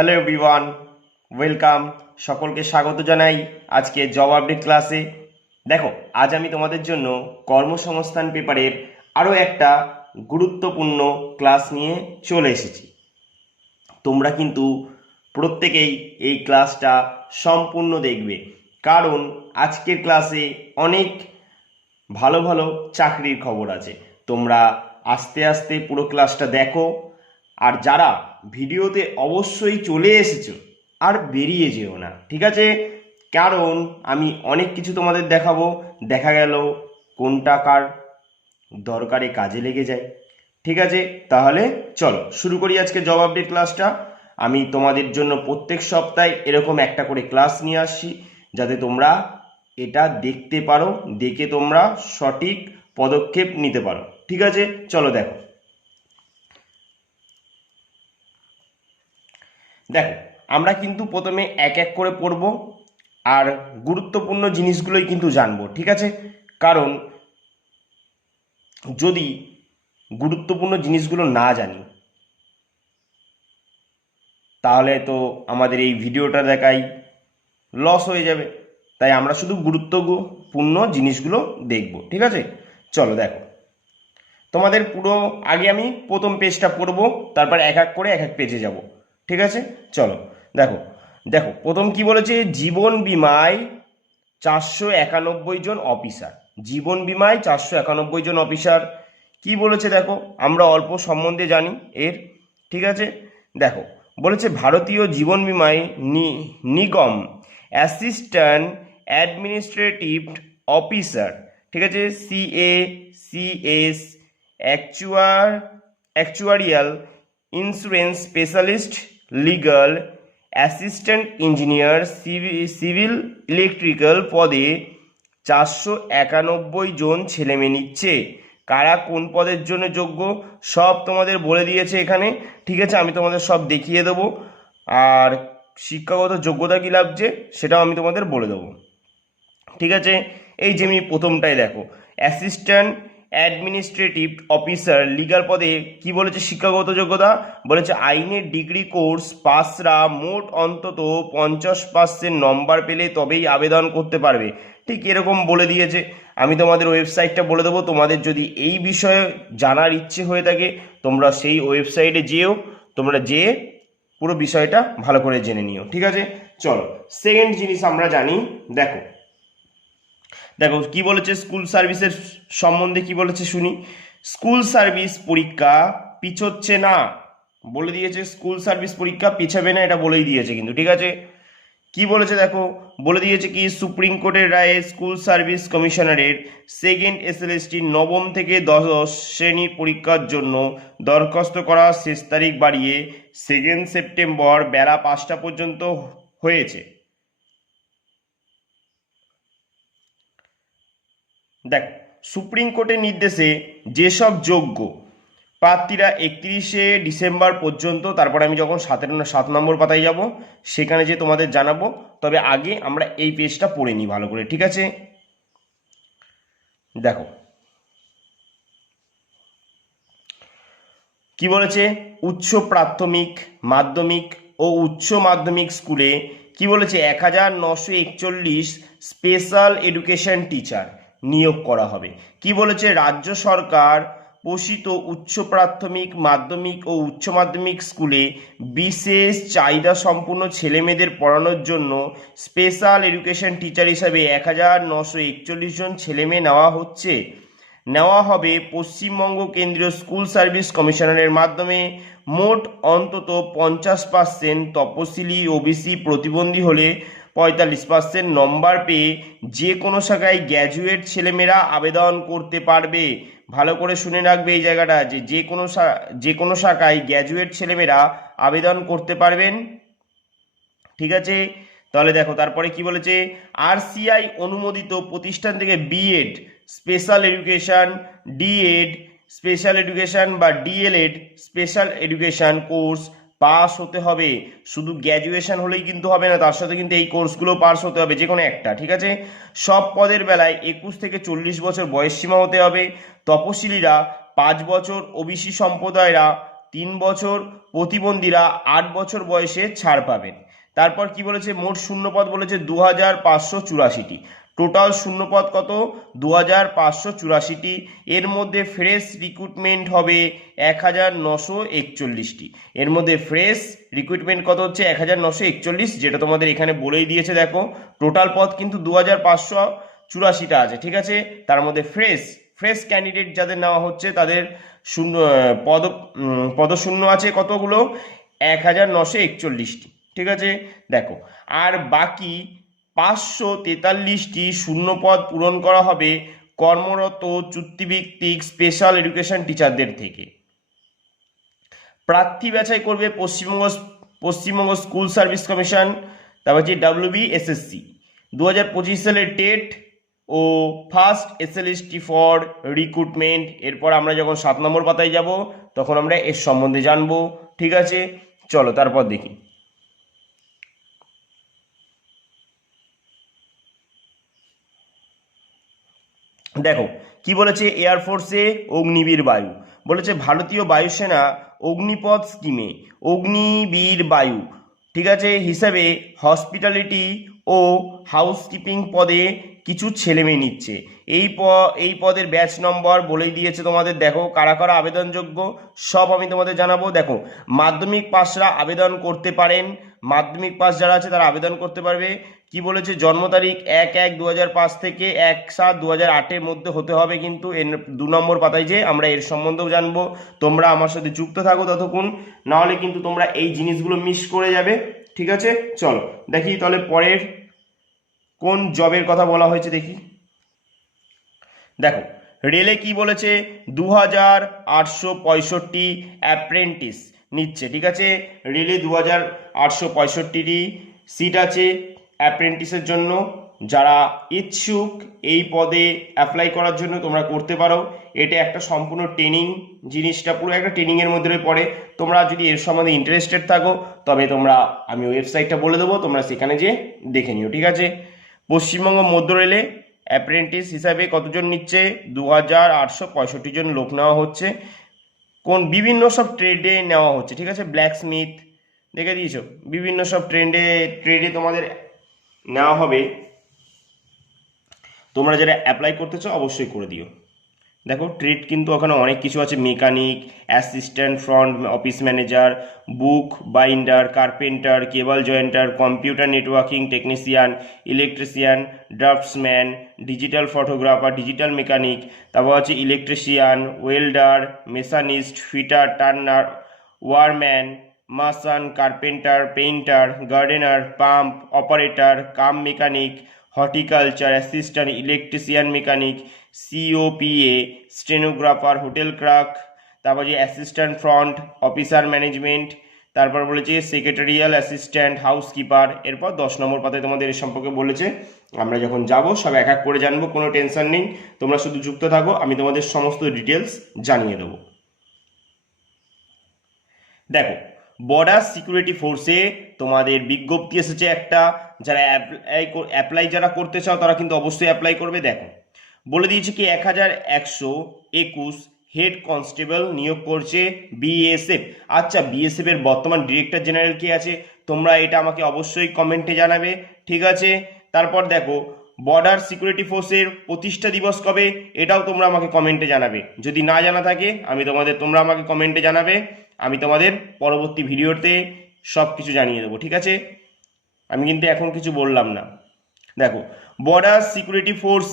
Hello everyone, welcome. সকলকে স্বাগত জানাই আজকে জব আপডেট ক্লাসে। দেখো, আজ আমি তোমাদের জন্য কর্মসংস্থান পেপারের আরও একটা গুরুত্বপূর্ণ ক্লাস নিয়ে চলে এসেছি। তোমরা কিন্তু প্রত্যেকেই এই ক্লাসটা সম্পূর্ণ দেখবে, কারণ আজকের ক্লাসে অনেক ভালো ভালো চাকরির খবর আছে। তোমরা আস্তে আস্তে পুরো ক্লাসটা দেখো, আর যারা ভিডিওতে অবশ্যই চলে এসেছো আর বেরিয়ে যেও না, ঠিক আছে? কারণ আমি অনেক কিছু তোমাদের দেখাবো, দেখা গেল কোনটা কার দরকারে কাজে লেগে যায়। ঠিক আছে, তাহলে চলো শুরু করি আজকে জব আপডেট ক্লাসটা। আমি তোমাদের জন্য প্রত্যেক সপ্তাহে এরকম একটা করে ক্লাস নিয়ে আসছি, যাতে তোমরা এটা দেখতে পারো, দেখে তোমরা সঠিক পদক্ষেপ নিতে পারো। ঠিক আছে, চলো দেখো। দেখো, আমরা কিন্তু প্রথমে এক এক করে পড়ব, আর গুরুত্বপূর্ণ জিনিসগুলোই কিন্তু জানবো। ঠিক আছে, কারণ যদি গুরুত্বপূর্ণ জিনিসগুলো না জানি তাহলে তো আমাদের এই ভিডিওটা দেখাই লস হয়ে যাবে। তাই আমরা শুধু গুরুত্বপূর্ণ জিনিসগুলো দেখব। ঠিক আছে, চলো দেখো। তোমাদের পুরো আগে আমি প্রথম পেজটা পড়বো, তারপর এক এক করে এক এক পেজে যাব। ঠিক আছে, চলো দেখো। দেখো, প্রথম কি বলেছে, জীবন বীমায় 491 জন অফিসার। জীবন বীমায় 491 জন অফিসার কি বলেছে দেখো, আমরা অল্প সম্বন্ধে জানি এর। ঠিক আছে, দেখো বলেছে ভারতীয় জীবন বীমায় নিগম অ্যাসিস্ট্যান্ট অ্যাডমিনিস্ট্রেটিভ অফিসার, ঠিক আছে, CACS, actuarial insurance specialist, legal assistant engineer, civil electrical পদে 491 জন ছেলেমেয়ে নিচ্ছে। কারা কোন পদের জন্য যোগ্য সব তোমাদের বলে দিয়েছে এখানে। ঠিক আছে, আমি তোমাদের সব দেখিয়ে দেবো, আর শিক্ষাগত যোগ্যতা কী লাগছে সেটাও আমি তোমাদের বলে দেবো। ঠিক আছে, এই যে আমি প্রথমটাই দেখো, অ্যাসিস্ট্যান্ট অ্যাডমিনিস্ট্রেটিভ অফিসার লিগ্যাল পদে কি বলেছে শিক্ষাগত যোগ্যতা, বলেছে আইনের ডিগ্রি কোর্স পাসরা মোট অন্তত 50% নম্বর পেলে তবেই আবেদন করতে পারবে। ঠিক এরকম বলে দিয়েছে। আমি তোমাদের ওয়েবসাইটটা বলে দেবো, তোমাদের যদি এই বিষয়ে জানার ইচ্ছে হয়ে থাকে তোমরা সেই ওয়েবসাইটে যেও, তোমরা যেয়ে পুরো বিষয়টা ভালো করে জেনে নিও। ঠিক আছে, চলো সেকেন্ড জিনিস আমরা জানি। দেখো দেখো কি বলেছে স্কুল সার্ভিসের সম্বন্ধে, কি বলেছে শুনি। স্কুল সার্ভিস পরীক্ষা পিছোচ্ছে না, বলে দিয়েছে স্কুল সার্ভিস পরীক্ষা পিছাবে না, এটা বলেই দিয়েছে কিন্তু। ঠিক আছে, কি বলেছে দেখো, বলে দিয়েছে কি সুপ্রিম কোর্টের রায়ে স্কুল সার্ভিস কমিশনারের সেকেন্ড SLST 9ম থেকে 10ম শ্রেণীর পরীক্ষার জন্য দরখাস্ত করার শেষ তারিখ বাড়িয়ে 2 সেপ্টেম্বর বেলা 5টা পর্যন্ত হয়েছে। দেখ, সুপ্রিম কোর্টের নির্দেশে যেসব যোগ্য প্রার্থীরা 31শে ডিসেম্বর পর্যন্ত, তারপরে আমি যখন 7 নম্বর পাতায় যাব সেখানে যে তোমাদের জানাবো, তবে আগে আমরা এই পেজটা পড়ে নিই ভালো করে। ঠিক আছে, দেখো কি বলেছে, উচ্চ প্রাথমিক, মাধ্যমিক ও উচ্চ মাধ্যমিক স্কুলে কি বলেছে 1941 স্পেশাল এডুকেশন টিচার নিয়োগ করা হবে। কি বলেছে, রাজ্য সরকার পোষিত উচ্চ প্রাথমিক, মাধ্যমিক ও উচ্চ মাধ্যমিক স্কুলে বিশেষ চাহিদা সম্পন্ন ছেলেমেয়েদের পড়ানোর জন্য স্পেশাল এডুকেশন টিচার হিসাবে 1941 জন ছেলেমেয়ে নেওয়া হবে পশ্চিমবঙ্গ কেন্দ্রীয় স্কুল সার্ভিস কমিশনারের মাধ্যমে। মোট অন্তত 50% তপশিলি, OBC, প্রতিবন্ধী হলে 45% নম্বর পেয়ে যে কোনো শাখায় গ্র্যাজুয়েট ছেলেমেয়েরা আবেদন করতে পারবে। ভালো করে শুনে রাখবে এই জায়গাটা, যে কোনো শাখায় গ্র্যাজুয়েট ছেলেমেয়েরা আবেদন করতে পারবেন। ঠিক আছে, তাহলে দেখো তারপরে কি বলেছে, RCI অনুমোদিত প্রতিষ্ঠান থেকে B Ed special education, D Ed special education বা D El Ed special education course pass হতে হবে। শুধু গ্র্যাজুয়েশন হলেই কিন্তু হবে না, তার সাথে কিন্তু এই কোর্সগুলো পাস হতে হবে, যে কোনো একটা। ঠিক আছে, সব পদের বেলায় 21 থেকে 40 বছর বয়স সীমা হতে হবে। তপশিলীরা 5 বছর, OBC সম্প্রদায়রা 3 বছর, প্রতিবন্ধীরা 8 বছর বয়সে ছাড় পাবেন। তারপর কি বলেছে, মোট শূন্যপদ বলেছে 2584টি, টোটাল শূন্যপদ কত, 2584টি। এর মধ্যে ফ্রেশ রিক্রুটমেন্ট হবে 1941টি। এর মধ্যে ফ্রেশ রিক্রুটমেন্ট কত হচ্ছে 1941, যেটা তোমাদের এখানে বলেই দিয়েছে। দেখো টোটাল পদ কিন্তু 2584টা আছে, ঠিক আছে। তার মধ্যে ফ্রেশ ক্যান্ডিডেট যাদের নেওয়া হচ্ছে তাদের শূন্য পদশূন্য আছে কতগুলো, 1941টি, ঠিক আছে। দেখো আর বাকি 543টি শূন্যপদ পূরণ করা হবে কর্মরত চুক্তিভিত্তিক স্পেশাল এডুকেশন টিচারদের থেকে। প্রার্থী বাছাই করবে পশ্চিমবঙ্গ স্কুল সার্ভিস কমিশন, তারপর হচ্ছে WBSSC। 2025 সালের টেট ও ফার্স্ট SLST ফর রিক্রুটমেন্ট। এরপর আমরা যখন 7 নম্বর পাতায় যাব তখন আমরা এর সম্বন্ধে জানবো, ঠিক আছে। চলো তারপর দেখি। দেখো কি বলেছে, এয়ারফোর্সে অগ্নিবীর বায়ু বলেছে ভারতীয় বায়ুসেনা অগ্নিপথ স্কিমে অগ্নিবীর বায়ু, ঠিক আছে, হিসাবে হসপিটালিটি ও হাউসকিপিং পদে কিছু ছেলেমেয়ে নিচ্ছে। এই পদের ব্যাচ নম্বর বলেই দিয়েছে তোমাদের। দেখো কারা কারা আবেদনযোগ্য সব আমি তোমাদের জানাবো। দেখো মাধ্যমিক পাসরা আবেদন করতে পারেন, মাধ্যমিক পাস যারা আছে তারা আবেদন করতে পারবে। কি বলেছে, জন্ম তারিখ 1/1/2005 থেকে 1/7/2008 মধ্যে হতে হবে। কিন্তু 2 নম্বর পাতায় যে আমরা এর সম্বন্ধেও জানবো। তোমরা আমার সাথে যুক্ত থাকো ততক্ষণ, নাহলে কিন্তু তোমরা এই জিনিসগুলো মিস করে যাবে, ঠিক আছে। চলো দেখি তাহলে পরের কোন জবের কথা বলা হয়েছে দেখি। দেখো রেলে কি বলেছে, 2865 অ্যাপ্রেন্টিস নিচ্ছে, ঠিক আছে। রেলে 2865টি সিট আছে অ্যাপ্রেন্টিসের জন্য। যারা ইচ্ছুক এই পদে অ্যাপ্লাই করার জন্য তোমরা করতে পারো। এটা একটা সম্পূর্ণ ট্রেনিং, জিনিসটা পুরো একটা ট্রেনিংয়ের মধ্যে পড়ে। তোমরা যদি এর সম্বন্ধে ইন্টারেস্টেড থাকো তবে তোমরা, আমি ওয়েবসাইটটা বলে দেবো, তোমরা সেখানে যেয়ে দেখে নিও, ঠিক আছে। পশ্চিমবঙ্গ মধ্য রেলে অ্যাপ্রেন্টিস হিসাবে কতজন নিচ্ছে, 2865 জন লোক নেওয়া হচ্ছে। কোন বিভিন্ন সব ট্রেডে নেওয়া হচ্ছে, ঠিক আছে। ব্ল্যাক স্মিথ দেখে দিয়েছো, বিভিন্ন সব ট্রেডে তোমাদের নেওয়া হবে। তোমরা যারা অ্যাপ্লাই করতে চাও অবশ্যই করে দিও। দেখো ট্রেড কিন্তু ওখানে অনেক কিছু আছে, mechanic, assistant front office manager, book binder, carpenter, cable jointer, computer networking technician, electrician, draftsman, digital photographer, digital mechanic, তারপর আছে electrician, welder, machinist, fitter, turner, wireman, mason, carpenter, painter, gardener, pump operator, cum mechanic, horticulture assistant, electrician mechanic, COPA, stenographer, hotel clerk, তারপর যে assistant front officer management, তারপর বলেছে secretarial assistant, housekeeper. এরপর 10 নম্বর পাতায় তোমাদের এর সম্পর্কে বলেছে। আমরা যখন যাব সব এক এক করে জানবো, কোনো টেনশন নেই, তোমরা শুধু যুক্ত থাকো, আমি তোমাদের সমস্ত ডিটেলস জানিয়ে দেবো। দেখো বর্ডার সিকিউরিটি ফোর্সে তোমাদের বিজ্ঞপ্তি এসেছে একটা, যারা অ্যাপ্লাই যারা করতে চাও তারা কিন্তু অবশ্যই অ্যাপ্লাই করবে। দেখো বলে দিয়েছে কি 1121 হেড কনস্টেবল নিয়োগ করছে BSF। আচ্ছা BSF এর বর্তমান ডিরেক্টর জেনারেল কে আছে, তোমরা এটা আমাকে অবশ্যই কমেন্টে জানাবে, ঠিক আছে। তারপর দেখো বর্ডার সিকিউরিটি ফোর্সের প্রতিষ্ঠা দিবস কবে, এটাও তোমরা আমাকে কমেন্টে জানাবে। যদি না জানা থাকে তোমরা আমাকে কমেন্টে জানাবে, আমি তোমাদের পরবর্তী ভিডিওতে সব কিছু জানিয়ে দেবো, ঠিক আছে। আমি কিন্তু এখন কিছু বললাম না। দেখো border security force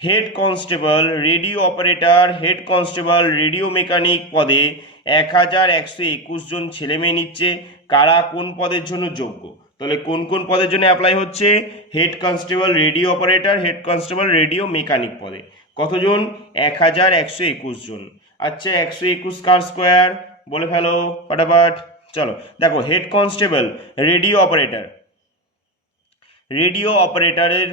head constable, radio operator, head constable, radio mechanic পদে 1121 জন ছেলেমেয়ে নিচ্ছে। কারা কোন পদের জন্য যোগ্য, তাহলে কোন কোন পদের জন্য অ্যাপ্লাই হচ্ছে, head constable, radio operator, head constable, radio mechanic পদে কতজন, 1121 জন। আচ্ছা 121 কার স্কোয়ার বলে ফেলো ফটাফট। চলো দেখো হেড কনস্টেবল, রেডিও অপারেটরের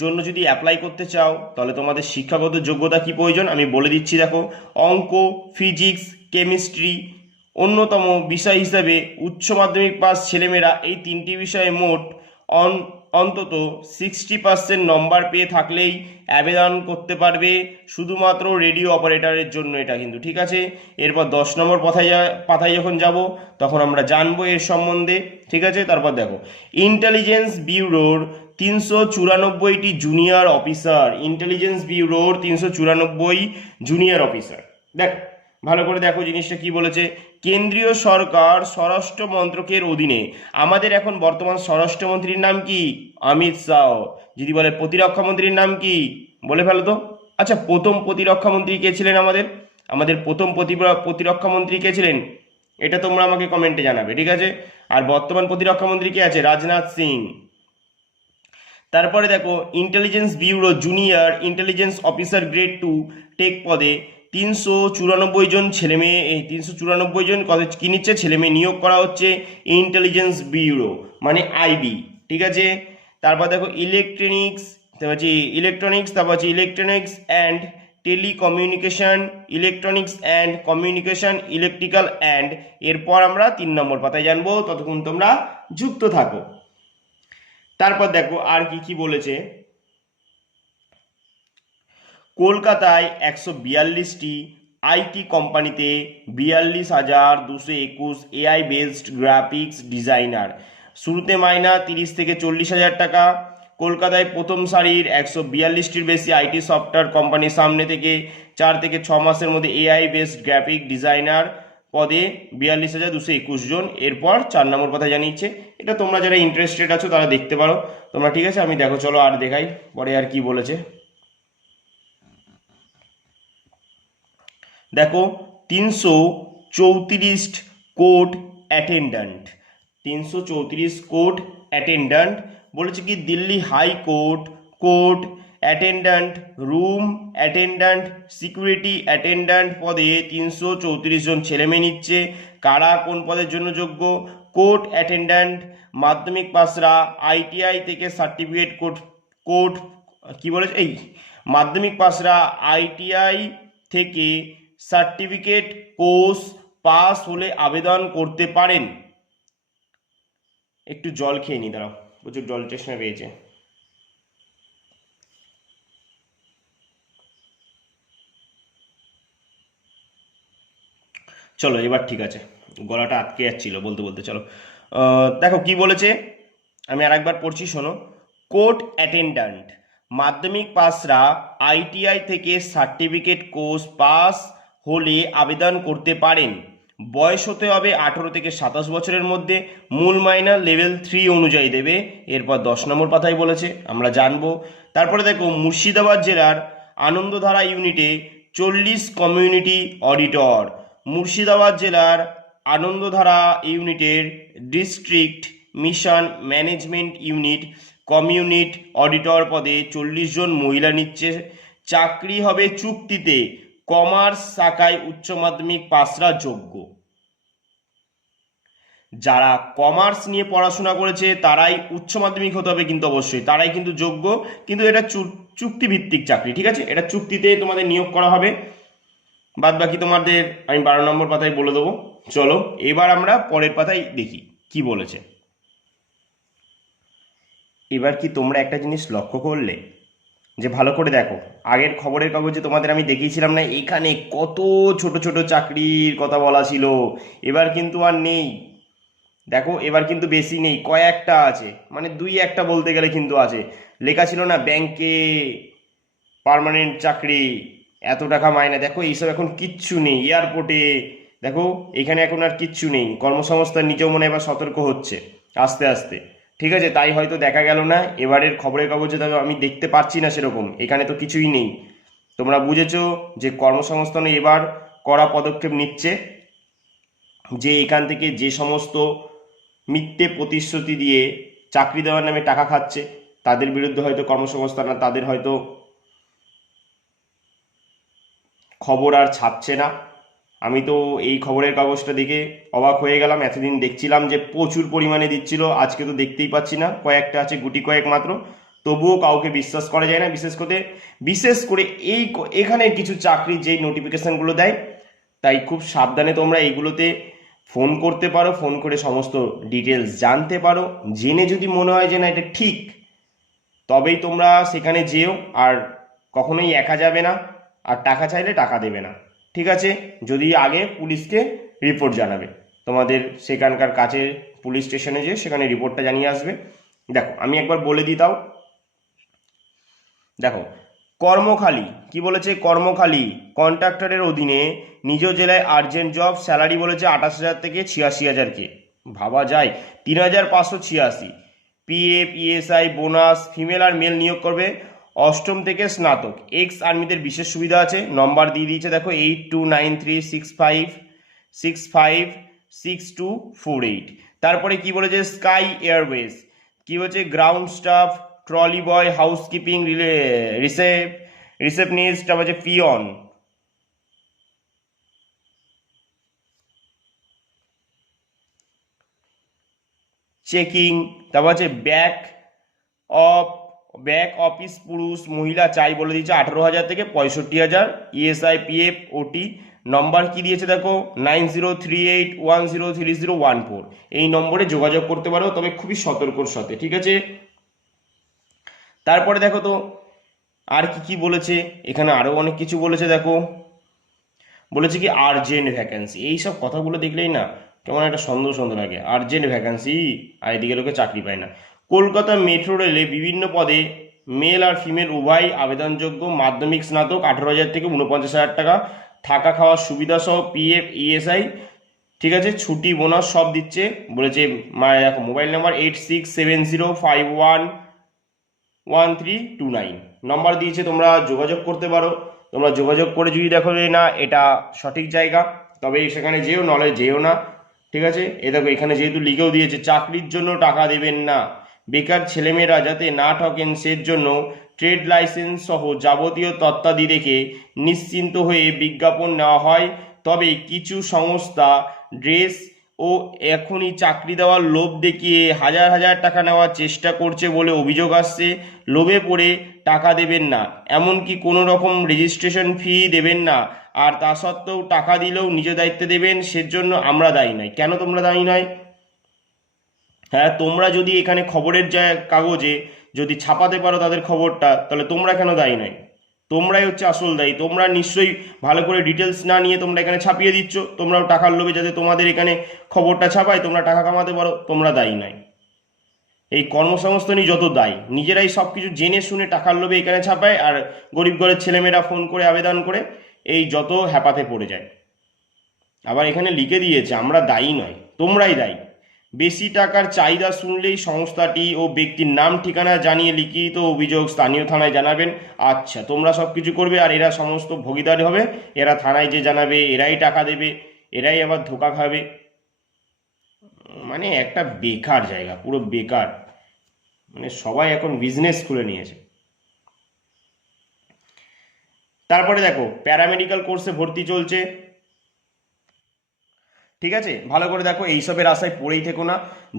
জন্য যদি অ্যাপ্লাই করতে চাও তাহলে তোমাদের শিক্ষাগত যোগ্যতা কি প্রয়োজন আমি বলে দিচ্ছি। দেখো অঙ্ক, ফিজিক্স, কেমিস্ট্রি, অন্যতম বিষয় হিসাবে উচ্চ মাধ্যমিক পাস ছেলেমেয়েরা এই 3টি বিষয়ে মোট অন্তত 60% নম্বর পেয়ে থাকলেই আবেদন করতে পারবে, শুধুমাত্র রেডিও অপারেটরের জন্য এটা কিন্তু, ঠিক আছে। এরপর 10 নম্বর পাতায় যখন যাব তখন আমরা জানবো এর সম্বন্ধে, ঠিক আছে। তারপর দেখো ইন্টেলিজেন্স ব্যুরোর 394টি জুনিয়র অফিসার, ইন্টেলিজেন্স ব্যুরোর 394 জুনিয়র অফিসার। দেখ ভালো করে দেখো জিনিসটা কি বলেছে। কেন্দ্রীয় সরকার স্বরাষ্ট্র মন্ত্রকের অধীনে, আমাদের এখন বর্তমান স্বরাষ্ট্রমন্ত্রীর নাম কি? অমিত শাহ। যদি বলে প্রতিরক্ষা মন্ত্রীর নাম কি, বলে ফেলো তো। আচ্ছা, প্রথম প্রতিরক্ষা মন্ত্রী কে ছিলেন আমাদের? আমাদের প্রথম প্রতিরক্ষা মন্ত্রী কে ছিলেন? এটা তোমরা আমাকে কমেন্টে জানাবে, ঠিক আছে। আর বর্তমান প্রতিরক্ষা মন্ত্রী কে আছে? রাজনাথ সিং। তারপরে দেখো intelligence bureau junior intelligence officer grade 2 tech পদে 394 জন ছেলে মেয়ে, এই 394 জন কি নিচ্ছে? ছেলে মেয়ে নিয়োগ করা হচ্ছে ইন্টেলিজেন্স ব্যুরো মানে আইবি, ঠিক আছে। তারপর দেখো electronics and telecommunication, electronics and communication, electrical and, এরপর আমরা 3 নম্বর পাতায় জানবো, ততক্ষণ তোমরা যুক্ত থাকো। তারপর দেখো আর কি কি বলেছে। কলকাতায় 142টি আইটি কোম্পানিতে 42,221 এআই বেসড গ্রাফিক্স ডিজাইনার, শুরুতে মাইনা 30 থেকে 40,000 টাকা। কলকাতায় প্রথম সারির 142টির বেশি আইটি সফটওয়্যার কোম্পানির সামনে থেকে 4 থেকে 6 মাসের মধ্যে এআই বেসড গ্রাফিক ডিজাইনার পদে 42,221 জন। এরপর 4 নম্বর কথা জানিয়েছে, এটা তোমরা যারা ইন্টারেস্টেড আছো তারা দেখতে পারো তোমরা, ঠিক আছে। আমি দেখো চলো আর দেখাই পরে আর কি বলেছে। দেখো 334 কোর্ট অ্যাটেন্ডান্ট, 334 কোর্ট অ্যাটেন্ডান্ট বলেছে কি Delhi high court court attendant, room attendant, security attendant পদে 334 জন ছেলেমেয়ে নিচ্ছে। কারা কোন পদের জন্য যোগ্য? কোর্ট অ্যাটেন্ডান্ট মাধ্যমিক পাসরা আইটিআই থেকে সার্টিফিকেট কোর্ট কি বলেছে, এই মাধ্যমিক পাসরা আইটিআই থেকে সার্টিফিকেট কোর্স পাস হলে আবেদন করতে পারেন। একটু জল খেয়ে নি, দাঁড়াও, প্রচুর জল তৃষ্ণা পেয়েছে। চলো এবার ঠিক আছে, গলাটা আটকে যাচ্ছিল বলতে বলতে। চলো দেখো কি বলেছে, আমি আর একবার পড়ছি শোনো। কোর্ট অ্যাটেন্ডান্ট মাধ্যমিক পাসরা আইটিআই থেকে সার্টিফিকেট কোর্স পাস হলে আবেদন করতে পারেন। বয়স হতে হবে 18 থেকে 27 বছরের মধ্যে। মূল মাইনা লেভেল 3 অনুযায়ী দেবে। এরপর 10 নম্বর পাতায় বলেছে, আমরা জানবো। তারপরে দেখো মুর্শিদাবাদ জেলার আনন্দধারা ইউনিটে 40 কমিউনিটি অডিটর, মুর্শিদাবাদ জেলার আনন্দধারা ইউনিটের district mission management unit community auditor পদে 40 জন মহিলা নিচ্ছে। চাকরি হবে চুক্তিতে, কমার্স শাখায় উচ্চ মাধ্যমিক পাসরা যোগ্য। যারা কমার্স নিয়ে পড়াশোনা করেছে তারাই উচ্চ মাধ্যমিক হতে হবে কিন্তু অবশ্যই, তারাই কিন্তু যোগ্য, কিন্তু এটা চুক্তিভিত্তিক চাকরি, ঠিক আছে। এটা চুক্তিতে তোমাদের নিয়োগ করা হবে। বাদ বাকি তোমাদের আমি 12 নম্বর পাতায় বলে দেবো। চলো এবার আমরা পরের পাতায় দেখি কি বলেছে। এবার কি তোমরা একটা জিনিস লক্ষ্য করলে, যে ভালো করে দেখো, আগের খবরের কাগজে তোমাদের আমি দেখিয়েছিলাম না এখানে কত ছোট ছোট চাকরির কথা বলা ছিল, এবার কিন্তু আর নেই। দেখো এবার কিন্তু বেশি নেই, কয়েকটা আছে, মানে 2-1টা বলতে গেলে কিন্তু আছে। লেখা ছিল না ব্যাংকে পার্মানেন্ট চাকরি, এত টাকা মাইনে, দেখো এইসব এখন কিচ্ছু নেই। এয়ারপোর্টে দেখো এখানে এখন আর কিচ্ছু নেই। কর্মসংস্থান নিজেও মনে এবার সতর্ক হচ্ছে আস্তে আস্তে, ঠিক আছে। তাই হয়তো দেখা গেল না এবারের খবরের কাগজে, তবে আমি দেখতে পাচ্ছি না সেরকম, এখানে তো কিছুই নেই। তোমরা বুঝেছো যে কর্মসংস্থানে এবার কড়া পদক্ষেপ নিচ্ছে, যে এখান থেকে যে সমস্ত মিথ্যে প্রতিশ্রুতি দিয়ে চাকরি দেওয়ার নামে টাকা খাচ্ছে তাদের বিরুদ্ধে হয়তো কর্মসংস্থান, তাদের হয়তো খবর আর ছাপছে না। আমি তো এই খবরের কাগজটা দেখে অবাক হয়ে গেলাম। এতদিন দেখছিলাম যে প্রচুর পরিমাণে দিচ্ছিল, আজকে তো দেখতেই পাচ্ছি না, কয়েকটা আছে, গুটি কয়েক মাত্র। তবুও কাউকে বিশ্বাস করা যায় না, বিশেষ করে এখানে কিছু চাকরির যেই নোটিফিকেশনগুলো দেয়, তাই খুব সাবধানে তোমরা এইগুলোতে ফোন করতে পারো, ফোন করে সমস্ত ডিটেলস জানতে পারো। জেনে যদি মনে হয় যে না এটা ঠিক, তবেই তোমরা সেখানে যেও, আর কখনোই একা যাবে না, আর টাকা চাইলে টাকা দেবে না, ঠিক আছে? যদি আগে পুলিশকে রিপোর্ট জানাবে, তোমাদের সেখানকার কাছে পুলিশ স্টেশনে যেয়ে সেখানে রিপোর্টটা জানিয়ে আসবে। দেখো আমি একবার বলে দিই তাও। দেখো, কর্মখালি কি বলেছে, কর্মখালি কন্ট্রাক্টরের অধীনে নিজ জেলায় আর্জেন্ট জব, স্যালারি বলেছে 28,000 থেকে 86,000 কে, ভাবা যায় 3,586। পিএফ ইএসআই বোনাস, ফিমেল আর মেল নিয়োগ করবে, অষ্টম থেকে স্নাতক, এক্স আর্মিদের বিশেষ সুবিধা আছে। নম্বর দিয়ে দিয়েছে দেখো 829365656248। তারপরে কি বলেছে, স্কাই এয়ারওয়েজ কি বলছে, গ্রাউন্ড স্টাফ, ট্রলি বয়, হাউসকিপিং, রিসেপশনিস্ট, তারপর হচ্ছে পিয়ন, চেকিং, তারপর হচ্ছে অফ ব্যাক অফিস পুরুষ মহিলা চাই বলে দিয়েছে 18,000 থেকে 65,000। ইএসআই পিএফ ওটি। নম্বর কি দিয়েছে দেখো 9038103014। এই নম্বরে যোগাযোগ করতে পারো, তবে খুবই সতর্কর সাথে, ঠিক আছে? তারপরে দেখো তো আর কি কি বলেছে, এখানে আরো অনেক কিছু বলেছে। দেখো বলেছে কি আর্জেন্ট ভ্যাকেন্সি, এইসব কথাগুলো দেখলেই না কেমন একটা সন্দেহ সন্দেহ লাগে। আর্জেন্ট ভ্যাকেন্সি, আর এদিকে লোকে চাকরি পায় না। কলকাতা মেট্রো রেলে বিভিন্ন পদে মেল আর ফিমেল উভয় আবেদনযোগ্য, মাধ্যমিক স্নাতক, 18,000 থেকে 49,000 টাকা, থাকা খাওয়ার সুবিধা সহ, পিএফ ইএসআই, ঠিক আছে, ছুটি বোনাস সব দিচ্ছে বলেছে। দেখো মোবাইল নাম্বার 8670511329 নম্বর দিয়েছে, তোমরা যোগাযোগ করতে পারো। তোমরা যোগাযোগ করে যদি দেখো যে না এটা সঠিক জায়গা, তবে সেখানে যেও, নলে যেও না, ঠিক আছে? এ দেখো এখানে যেহেতু লিখেও দিয়েছে চাকরির জন্য টাকা দেবেন না, বেকার ছেলেমেয়েরা যাতে না ঠকেন সের জন্য ট্রেড লাইসেন্স সহ যাবতীয় তথ্যাদি রেখে নিশ্চিন্ত হয়ে বিজ্ঞাপন নেওয়া হয়। তবে কিছু সংস্থা ড্রেস ও এখনই চাকরি দেওয়ার লোভ দেখিয়ে হাজার হাজার টাকা নেওয়ার চেষ্টা করছে বলে অভিযোগ আসছে। লোভে পড়ে টাকা দেবেন না, এমনকি কোনো রকম রেজিস্ট্রেশন ফি দেবেন না, আর তা সত্ত্বেও টাকা দিলেও নিজ দায়িত্বে দেবেন, সেজন্য আমরা দায়ী নই। কেন তোমরা দায়ী নয়? হ্যাঁ, তোমরা যদি এখানে খবরের কাগজে যদি ছাপাতে পারো তাদের খবরটা, তাহলে তোমরা কেন দায়ী নয়? তোমরাই হচ্ছে আসল দায়ী। তোমরা নিশ্চয়ই ভালো করে ডিটেলস না নিয়ে তোমরা এখানে ছাপিয়ে দিচ্ছ, তোমরাও টাকার লোভে যাতে তোমাদের এখানে খবরটা ছাপায় তোমরা টাকা কামাতে পারো, তোমরা দায়ী নয়। এই কর্মসংস্থানই যত দায়ী, নিজেরাই সব কিছু জেনে শুনে টাকার লোভে এখানে ছাপায়, আর গরিব ঘরের ছেলেমেয়েরা ফোন করে আবেদন করে এই যত হ্যাপাতে পড়ে যায়। আবার এখানে লিখে দিয়েছে আমরা দায়ী নয়, তোমরাই দায়ী। বেশি টাকার চাহিদা শুনলেই সংস্থাটি ও ব্যক্তির নাম ঠিকানা জানিয়ে লিখিত অভিযোগ স্থানীয় থানায় জানাবেন। আচ্ছা, তোমরা সব কিছু করবে আর এরা সমস্ত ভাগীদার হবে, এরা থানায় যে জানাবে, এরাই টাকা দেবে, এরাই আবার ধোকা খাবে। মানে একটা বেকার জায়গা, পুরো বেকার। মানে সবাই এখন বিজনেস খুলে নিয়েছে। তারপরে দেখো প্যারামেডিক্যাল কোর্সে ভর্তি চলছে, ঠিক আছে? ভালো করে দেখো, এইসবের আশায় পড়েই থেকো না।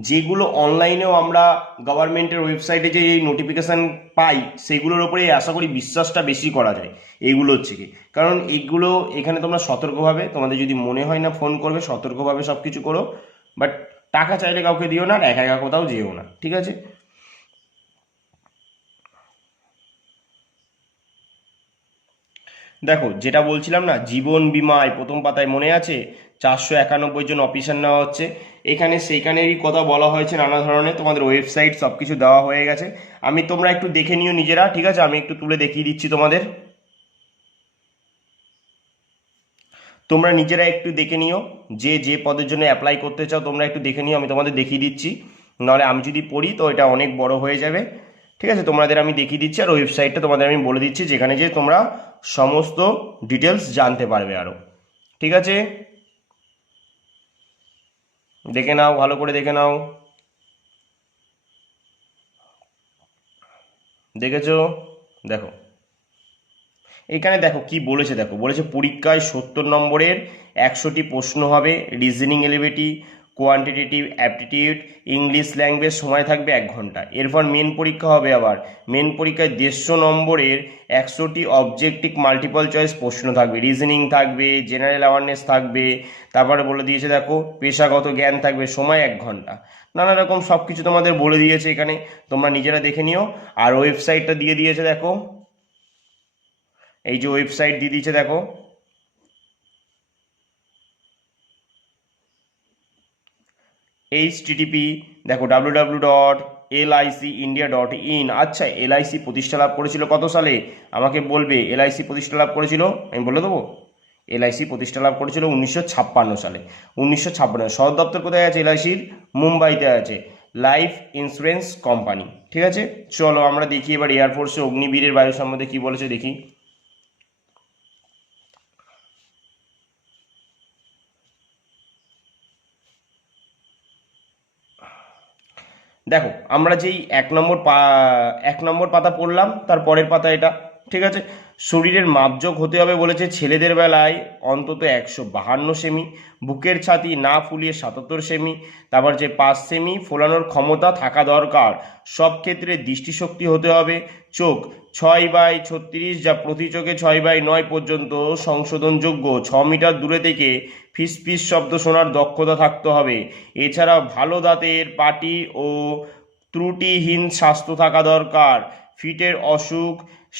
যেগুলো অনলাইনেও আমরা গভর্নমেন্টের ওয়েবসাইটে যে এই নোটিফিকেশান পাই, সেগুলোর ওপরে আশা করি বিশ্বাসটা বেশি করা যায়। এইগুলো হচ্ছে কি, কারণ এইগুলো এখানে তোমরা সতর্কভাবে, তোমাদের যদি মনে হয় না ফোন করবে, সতর্কভাবে সব কিছু করো। বাট টাকা চাইলে কাউকে দিও না, আর একা একা কোথাও যেও না, ঠিক আছে? দেখো যেটা বলছিলাম না, জীবন বিমায় প্রথম পাতায় মনে আছে 491 জন অফিসার নেওয়া হচ্ছে, এখানে সেইখানেরই কথা বলা হয়েছে নানা ধরনের। তোমাদের ওয়েবসাইট সব কিছু দেওয়া হয়ে গেছে, তোমরা একটু দেখে নিও নিজেরা, ঠিক আছে? আমি একটু তুলে দেখিয়ে দিচ্ছি তোমাদের, তোমরা নিজেরা একটু দেখে নিও। যে যে পদের জন্য অ্যাপ্লাই করতে চাও তোমরা একটু দেখে নিও, আমি তোমাদের দেখিয়ে দিচ্ছি। নাহলে আমি যদি পড়ি তো এটা অনেক বড় হয়ে যাবে, ঠিক আছে? তোমাদের আমি দেখিয়ে দিচ্ছি, আর ওয়েবসাইটটা তোমাদের আমি বলে দিচ্ছি, যেখানে যে তোমরা সমস্ত ডিটেলস জানতে পারবে আরও, ঠিক আছে? দেখে নাও, ভালো করে দেখে নাও। দেখেছো? দেখো এখানে দেখো কি বলেছে, দেখো বলেছে পরীক্ষায় 70 নম্বরের 100টি প্রশ্ন হবে, reasoning eligibility, quantitative aptitude English language সময় থাকবে 1 ঘন্টা। এরপর মেন পরীক্ষা হবে। আবার মেন পরীক্ষায় 150 নম্বরের 100টি অবজেক্টিভ মাল্টিপল চয়েস প্রশ্ন থাকবে, রিজনিং থাকবে, জেনারেল অ্যাওয়ারনেস থাকবে, তারপরে বলে দিয়েছে দেখো পেশাগত জ্ঞান থাকবে, সময় 1 ঘন্টা। নানা রকম সব কিছু তোমাদের বলে দিয়েছে এখানে, তোমরা নিজেরা দেখে নিও। আর ওয়েবসাইটটা দিয়ে দিয়েছে দেখো, এই যে ওয়েবসাইট দিয়ে দিয়েছে দেখো, http দেখো www.licindia.in। আচ্ছা, এলআইসি প্রতিষ্ঠা লাভ করেছিল কত সালে? আমাকে বলবে এলআইসি প্রতিষ্ঠা লাভ করেছিল, আমি বলে দেবো। এলআইসি প্রতিষ্ঠা লাভ করেছিল 1956 সালে। 1956। সদর দপ্তর কোথায় আছে এলআইসির? মুম্বাইতে আছে, লাইফ ইন্স্যুরেন্স কোম্পানি। ঠিক আছে, চলো আমরা দেখি এবার এয়ারফোর্সে অগ্নিবীরের বায়ু সম্বন্ধে কি বলেছে দেখি। দেখো আমরা যেই 1 নম্বর পাতা পড়লাম, তার পরের পাতা এটা। ঠিক আছে, শরীরের মাপযোগ হতে হবে বলেছে ছেলেদের বেলায় অন্তত 152 সেমি, বুকের ছাতি না ফুলিয়ে 77 সেমি, তারপর যে 5 সেমি ফোলানোর ক্ষমতা থাকা দরকার, সব ক্ষেত্রে দৃষ্টিশক্তি হতে হবে, চোখ 6/36 যা প্রতি চোখে 6/9 পর্যন্ত সংশোধনযোগ্য, 6 মিটার দূরে থেকে ফিস ফিস শব্দ শোনার দক্ষতা থাকতে হবে, এছাড়াও ভালো দাঁতের পাটি ও ত্রুটিহীন স্বাস্থ্য থাকা দরকার, ফিটের অসুখ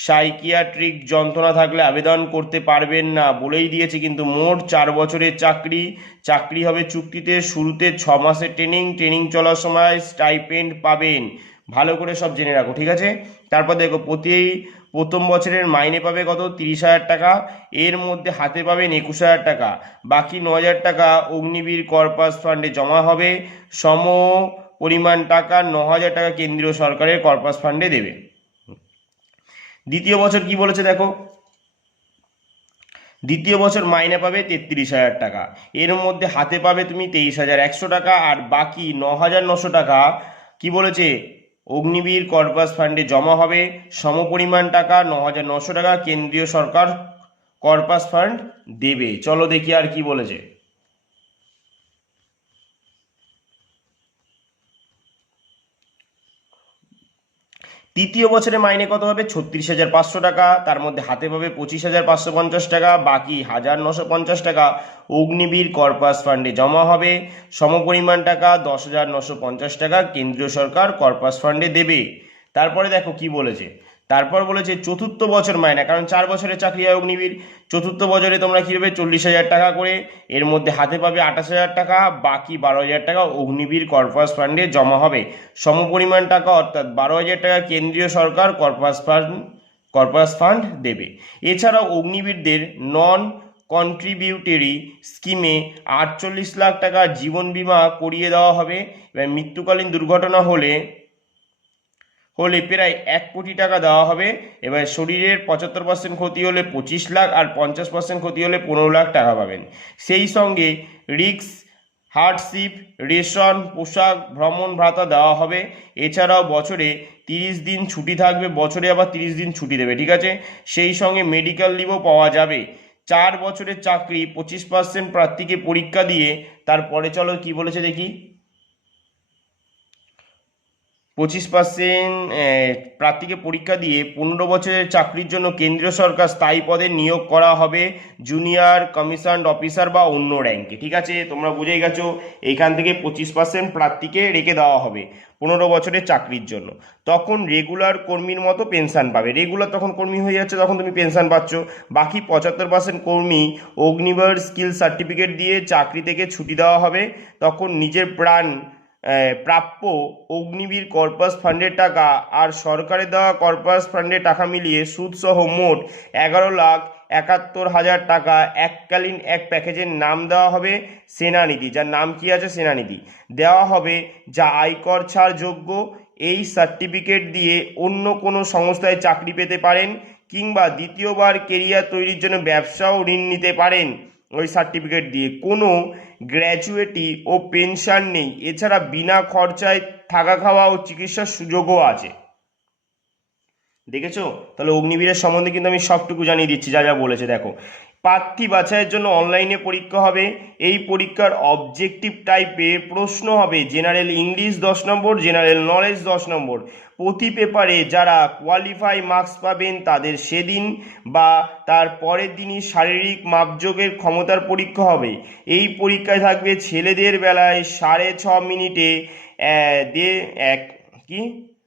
সাইকিয়াট্রিক যন্ত্রণা থাকলে আবেদন করতে পারবেন না, বলেই দিয়েছে কিন্তু। মোট 4 বছরের চাকরি হবে চুক্তিতে, শুরুতে 6 মাসের ট্রেনিং চলার সময় স্টাইপেন্ড পাবেন, ভালো করে সব জেনে রাখো। ঠিক আছে, তারপর দেখো প্রথম বছরের মাইনে পাবে কত? 30,000 টাকা, এর মধ্যে হাতে পাবেন 21,000 টাকা, বাকি 9,000 টাকা অগ্নিবীর কর্পাস ফান্ডে জমা হবে, সম পরিমাণ টাকা 9,000 টাকা কেন্দ্রীয় সরকারের কর্পাস ফান্ডে দেবে। দ্বিতীয় বছর কি বলেছে দেখো, দ্বিতীয় বছর মাইনে পাবে 33,000 টাকা, এর মধ্যে হাতে পাবে তুমি 23,100 টাকা, আর বাকি 9,900 টাকা কি বলেছে? অগ্নিবীর কর্পাস ফান্ডে জমা হবে, সমপরিমাণ টাকা 9,900 টাকা কেন্দ্রীয় সরকার কর্পাস ফান্ড দেবে। চলো দেখি আর কি বলেছে। তৃতীয় বছরে মাইনে কত হবে? 36,500 টাকা, তার মধ্যে হাতে পাবে 25,550 টাকা, বাকি 1,950 টাকা অগ্নিবীর কর্পাস ফান্ডে জমা হবে, সমপরিমাণ টাকা 10,950 টাকা কেন্দ্রীয় সরকার কর্পাস ফান্ডে দেবে। তারপরে দেখো কি বলেছে, তারপর বলেছে চতুর্থ বছর মাইনে, কারণ 4 বছরের চাকরি হয় অগ্নিবীর, চতুর্থ বছরে তোমরা কি পাবে? 40,000 টাকা করে, এর মধ্যে হাতে পাবে 28,000 টাকা, বাকি 12,000 টাকা অগ্নিবীর কর্পাস ফান্ডে জমা হবে, সমপরিমাণ টাকা অর্থাৎ 12,000 টাকা কেন্দ্রীয় সরকার কর্পাস ফান্ড দেবে। এছাড়াও অগ্নিবীরদের নন কন্ট্রিবিউটরি স্কিমে 48 লাখ টাকা জীবন বীমা করিয়ে দেওয়া হবে। এবার মৃত্যুকালীন দুর্ঘটনা হলে প্রায় 1 কোটি টাকা দেওয়া হবে। এবার শরীরের 75% ক্ষতি হলে 25 লাখ, আর 50% ক্ষতি হলে 15 লাখ টাকা পাবেন। সেই সঙ্গে রিস্ক হার্ডশিপ রেশন পোশাক ভ্রমণ ভাতা দেওয়া হবে। এছাড়াও বছরে 30 দিন ছুটি থাকবে, বছরে আবার 30 দিন ছুটি দেবে। ঠিক আছে, সেই সঙ্গে মেডিকেল লিভও পাওয়া যাবে। 4 বছরের চাকরি, 25% প্রার্থীকে পরীক্ষা দিয়ে, তারপরে চলো কি বলেছে দেখি। 25% প্রার্থীকে পরীক্ষা দিয়ে 15 বছরের চাকরির জন্য কেন্দ্রীয় সরকার স্থায়ী পদে নিয়োগ করা হবে, জুনিয়র কমিশনড অফিসার বা অন্য র্যাঙ্কে। ঠিক আছে, তোমরা বুঝেই গেছো, এইখান থেকে 25% প্রার্থীকে রেখে দেওয়া হবে 15 বছরের চাকরির জন্য। তখন রেগুলার কর্মীর মতো পেনশন পাবে, রেগুলার তখন কর্মী হয়ে যাচ্ছে, তখন তুমি পেনশন পাচ্ছ। বাকি 75% কর্মী অগ্নিবীর স্কিল সার্টিফিকেট দিয়ে চাকরি থেকে ছুটি দেওয়া হবে, তখন নিজের প্রাপ্য অগ্নিবীর কর্পাস ফান্ডের টাকা আর সরকারের দেওয়া কর্পাস ফান্ডের টাকা মিলিয়ে সুদসহ মোট 11,71,000 টাকা এককালীন এক প্যাকেজের নাম দেওয়া হবে সেনানিধি, যার নাম কি আছে? সেনানিধি দেওয়া হবে, যা আয়কর ছাড় যোগ্য। এই সার্টিফিকেট দিয়ে অন্য কোনো সংস্থায় চাকরি পেতে পারেন, কিংবা দ্বিতীয়বার কেরিয়ার তৈরির জন্য ব্যবসাও ঋণ নিতে পারেন ওই সার্টিফিকেট দিয়ে। কোনো গ্র্যাচুইটি ও পেনশন নেই, এছাড়া বিনা খরচায় থাকা খাওয়া ও চিকিৎসার সুযোগও আছে। দেখেছো, তাহলে অগ্নিবীরের সম্বন্ধে কিন্তু আমি সবটুকু জানিয়ে দিচ্ছি যা যা বলেছে। দেখো, প্রার্থী বাছাইয়ের জন্য অনলাইনে পরীক্ষা হবে। এই পরীক্ষার অবজেক্টিভ টাইপের প্রশ্ন হবে জেনারেল ইংলিশ 10 নম্বর, জেনারেল নলেজ 10 নম্বর। প্রতি পেপারে যারা কোয়ালিফাই মার্কস পাবেন তাদের সেদিন বা তার পরের দিনই শারীরিক মাপযোগের ক্ষমতার পরীক্ষা হবে। এই পরীক্ষায় থাকবে ছেলেদের বেলায় 6.5 মিনিটে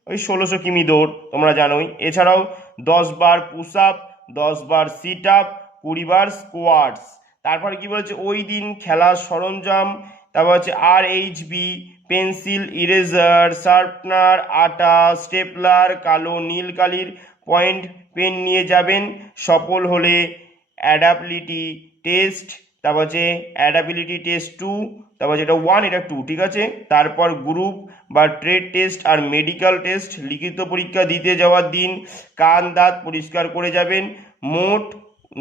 ওই 1600 কিমি দৌড়, তোমরা জানোই। এছাড়াও 10 বার পুশ আপ, 10 বার সিট আপ, 20 বার স্কোয়াটস। তারপরে কি বলছে, ওই দিন খেলার সরঞ্জাম, তারপর হচ্ছে RHB, পেন্সিল, ইরেজার, শার্পনার, আটা, স্টেপলার, কালো নীল কালির পয়েন্ট পেন নিয়ে যাবেন। সফল হলে অ্যাডাপ্টিবিলিটি টেস্ট, তারপর হচ্ছে অ্যাডাপ্টিবিলিটি টেস্ট 2, তারপর যেটা 1 এটা 2, ঠিক আছে। তারপর গ্রুপ বা ট্রেড টেস্ট আর মেডিকেল টেস্ট। লিখিত পরীক্ষা দিতে যাওয়ার দিন কান দাঁত পরিষ্কার করে যাবেন। মোট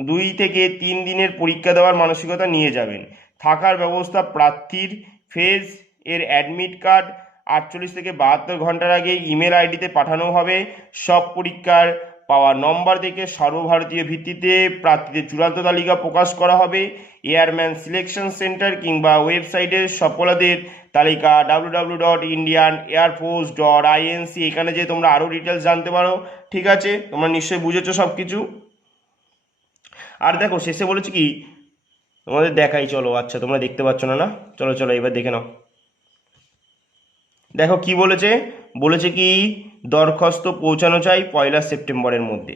2 থেকে 3 দিনের পরীক্ষা দেওয়ার মানসিকতা নিয়ে যাবেন। থাকার ব্যবস্থা প্রার্থীর ফেজ এর অ্যাডমিট কার্ড 48 থেকে 72 ঘন্টার আগে ইমেল আইডিতে পাঠানো হবে। সব পরীক্ষার পাওয়া নম্বর দেখে সর্বভারতীয় ভিত্তিতে প্রার্থীদের চূড়ান্ত তালিকা প্রকাশ করা হবে। এয়ারম্যান সিলেকশন সেন্টার কিংবা ওয়েবসাইটের সফলতাদের তালিকা www.indianairforce.inc, এখানে যে তোমরা আরও ডিটেলস জানতে পারো, ঠিক আছে। তোমরা নিশ্চয়ই বুঝেছো সব কিছু। আর দেখো শেষে বলেছি কি, তোমাদের দেখাই, চলো। আচ্ছা তোমরা দেখতে পাচ্ছ না, না? চলো চলো এবার দেখে নাও। দেখো কি বলেছে, বলেছে কি দরখাস্ত পৌঁছানো চাই 1 সেপ্টেম্বরের মধ্যে।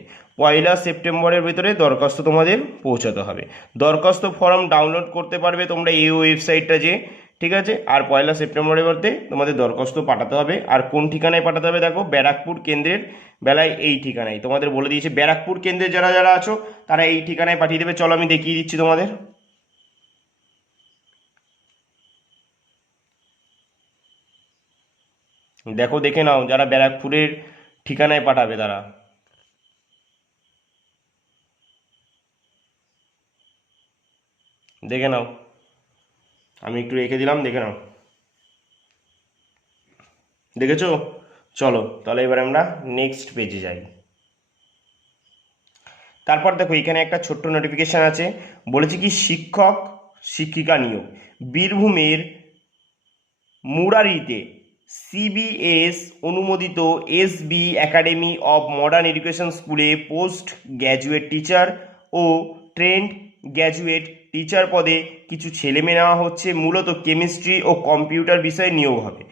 1 সেপ্টেম্বরের ভেতরে দরখাস্ত তোমাদের পৌঁছাতে হবে। দরখাস্ত ফর্ম ডাউনলোড করতে পারবে তোমরা এই ওয়েবসাইটটা যে, ঠিক আছে। আর 1 সেপ্টেম্বরের মধ্যে তোমাদের দরখাস্ত পাঠাতে হবে। আর কোন ঠিকানায় পাঠাতে হবে দেখো, ব্যারাকপুর কেন্দ্রের বেলায় এই ঠিকানায় তোমাদের বলে দিয়েছে। ব্যারাকপুর কেন্দ্রে যারা যারা আছো তারা এই ঠিকানায় পাঠিয়ে দেবে। চলো আমি দেখিয়ে দিচ্ছি তোমাদের। দেখো দেখে নাও যারা ব্যারাকপুরের ঠিকানায় পাঠাবে তারা। দেখে নাও, আমি একটু রেখে দিলাম, দেখে নাও। দেখেছো? চলো তাহলে এবার আমরা নেক্সট পেজে যাই। তারপর দেখো এখানে একটা ছোট্ট নোটিফিকেশান আছে, বলেছে কি শিক্ষক শিক্ষিকা নিয়োগ। বীরভূমের মুরারিতে CBS অনুমোদিত SB academy of modern education স্কুলে পোস্ট গ্র্যাজুয়েট টিচার ও ট্রেন্ড গ্র্যাজুয়েট টিচার পদে কিছু ছেলেমেয়ে নেওয়া হচ্ছে। মূলত কেমিস্ট্রি ও কম্পিউটার বিষয়ে নিয়োগ হবে।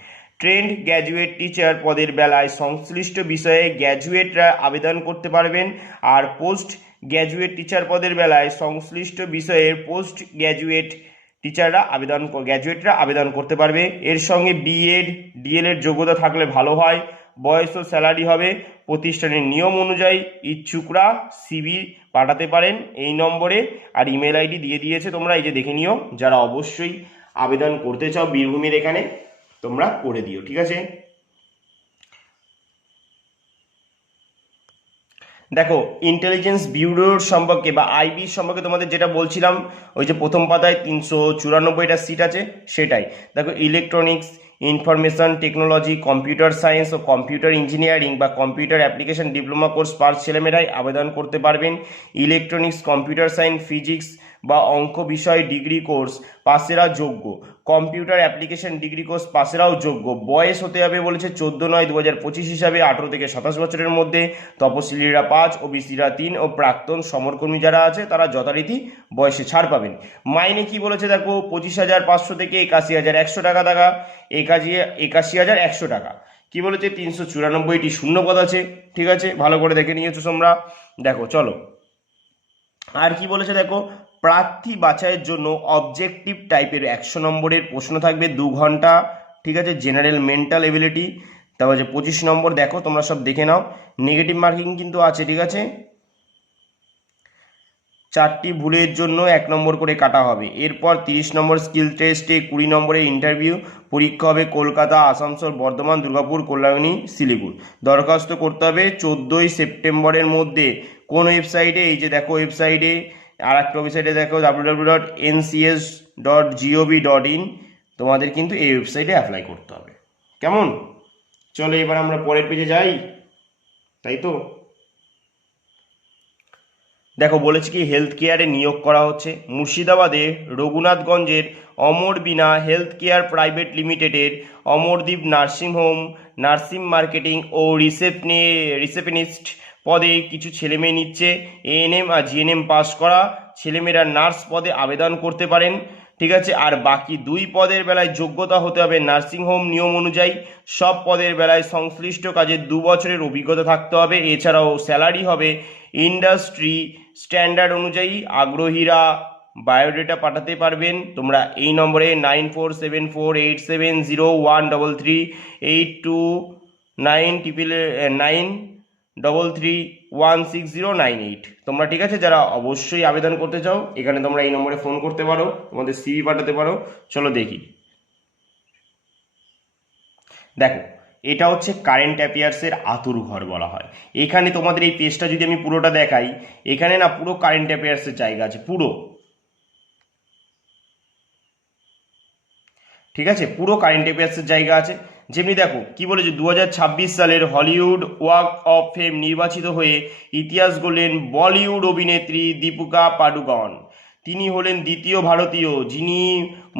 ট্রেন্ড গ্র্যাজুয়েট টিচার পদের বেলায় সংশ্লিষ্ট বিষয়ে গ্র্যাজুয়েটরা আবেদন করতে পারবেন। আর পোস্ট গ্র্যাজুয়েট টিচার পদের বেলায় সংশ্লিষ্ট বিষয়ে পোস্ট গ্র্যাজুয়েট গ্র্যাজুয়েটরা আবেদন করতে পারবে। এর সঙ্গে BEd DLEd যোগ্যতা থাকলে ভালো হয়। বয়স ও স্যালারি হবে প্রতিষ্ঠানের নিয়ম অনুযায়ী। ইচ্ছুকরা CV পাঠাতে পারেন এই নম্বরে। আর ইমেল আইডি দিয়ে দিয়েছে, তোমরা এই যে দেখে নিও। যারা অবশ্যই আবেদন করতে চাও বীরভূমের এখানে, তোমরা করে দিও, ঠিক আছে। দেখো ইন্টেলিজেন্স ব্যুরোর সম্পর্কে বা IB সম্পর্কে তোমাদের যেটা বলছিলাম, ওই যে প্রথম পাতায় 394টা সিট আছে সেটাই। দেখো electronics, information technology, computer science ও কম্পিউটার ইঞ্জিনিয়ারিং বা computer application diploma course pass ছেলেমেয়েরাই আবেদন করতে পারবেন। ইলেকট্রনিক্স, কম্পিউটার সায়েন্স, ফিজিক্স বা অঙ্ক বিষয় ডিগ্রি কোর্স পাশেরাও যোগ্য। কম্পিউটার অ্যাপ্লিকেশন ডিগ্রি কোর্স পাশেরাও যোগ্য। বয়স হতে হবে বলেছে 14/9/2025 হিসাবে 18 থেকে 27 বছরের মধ্যে। তপশিলীরা 5, OBCরা 3 ও প্রাক্তন সমরকর্মী যারা আছে তারা যথারীতি বয়সে ছাড় পাবেন। মাইনে কি বলেছে দেখো, 25,500 থেকে 81,100 টাকা টাকা 81,100 টাকা। কি বলেছে, 394টি শূন্যপদ আছে, ঠিক আছে। ভালো করে দেখে নিয়েছো তোমরা। দেখো চলো আর কি বলেছে দেখো, প্রার্থী বাছাইয়ের জন্য অবজেক্টিভ টাইপের 100 নম্বরের প্রশ্ন থাকবে 2 ঘন্টা, ঠিক আছে। জেনারেল মেন্টাল এবিলিটি, তারপর যে 25 নম্বর, দেখো তোমরা সব দেখে নাও। নেগেটিভ মার্কিং কিন্তু আছে, ঠিক আছে। 4টি ভুলের জন্য 1 নম্বর করে কাটা হবে। এরপর 30 নম্বর স্কিল টেস্টে 20 নম্বরের ইন্টারভিউ পরীক্ষা হবে কলকাতা, আসানসোল, বর্ধমান, দুর্গাপুর, কল্যাণী, শিলিগুড়ি। দরখাস্ত করতে হবে 14 সেপ্টেম্বরের মধ্যে। কোন ওয়েবসাইটে, এই যে দেখো ওয়েবসাইটে, আর একটা ওয়েবসাইটে দেখো www.ncs.gov.in, তোমাদের কিন্তু এই ওয়েবসাইটে অ্যাপ্লাই করতে হবে, কেমন। চলো এবার আমরা পরের পেজে যাই, তাই তো। দেখো বলেছে কি হেলথ কেয়ারে নিয়োগ করা হচ্ছে। মুর্শিদাবাদে রঘুনাথগঞ্জের অমর বিনা হেলথ কেয়ার প্রাইভেট লিমিটেডের অমরদীপ নার্সিংহোম নার্সিং মার্কেটিং ও রিসেপশনিস্ট পদে কিছু ছেলেমেয়ে নিচ্ছে। এএনএম আর জিএনএম পাস করা ছেলেমেয়েরা নার্স পদে আবেদন করতে পারেন। ঠিক আছে, আর বাকি দুই পদের বেলায় যোগ্যতা হতে হবে নার্সিংহোম নিয়ম অনুযায়ী। সব পদের বেলায় সংশ্লিষ্ট কাজে 2 বছরের অভিজ্ঞতা থাকতে হবে। এছাড়াও স্যালারি হবে ইন্ডাস্ট্রি স্ট্যান্ডার্ড অনুযায়ী। আগ্রহীরা বায়োডেটা পাঠাতে পারবেন তোমরা এই নম্বরে 9474870133 829933316098 তোমরা। ঠিক আছে, যারা অবশ্যই আবেদন করতে চাও এখানে তোমরা এই নম্বরে ফোন করতে পারো, তোমাদের সিভি পাঠাতে পারো। চলো দেখি। দেখো এটা হচ্ছে কারেন্ট অ্যাফেয়ার্সের আতুর ঘর বলা হয়। এখানে তোমাদের এই পেজটা যদি আমি পুরোটা দেখাই, এখানে না পুরো কারেন্ট অ্যাফেয়ার্সের জায়গা আছে পুরো। ঠিক আছে, পুরো কারেন্ট অ্যাফেয়ার্সের জায়গা আছে। যেমনি দেখো কি বলেছে, 2026 সালের হলিউড ওয়াক অফ ফেম নির্বাচিত হয়ে ইতিহাস গড়লেন বলিউড অভিনেত্রী দীপিকা পাডুকোন। তিনি হলেন দ্বিতীয় ভারতীয় যিনি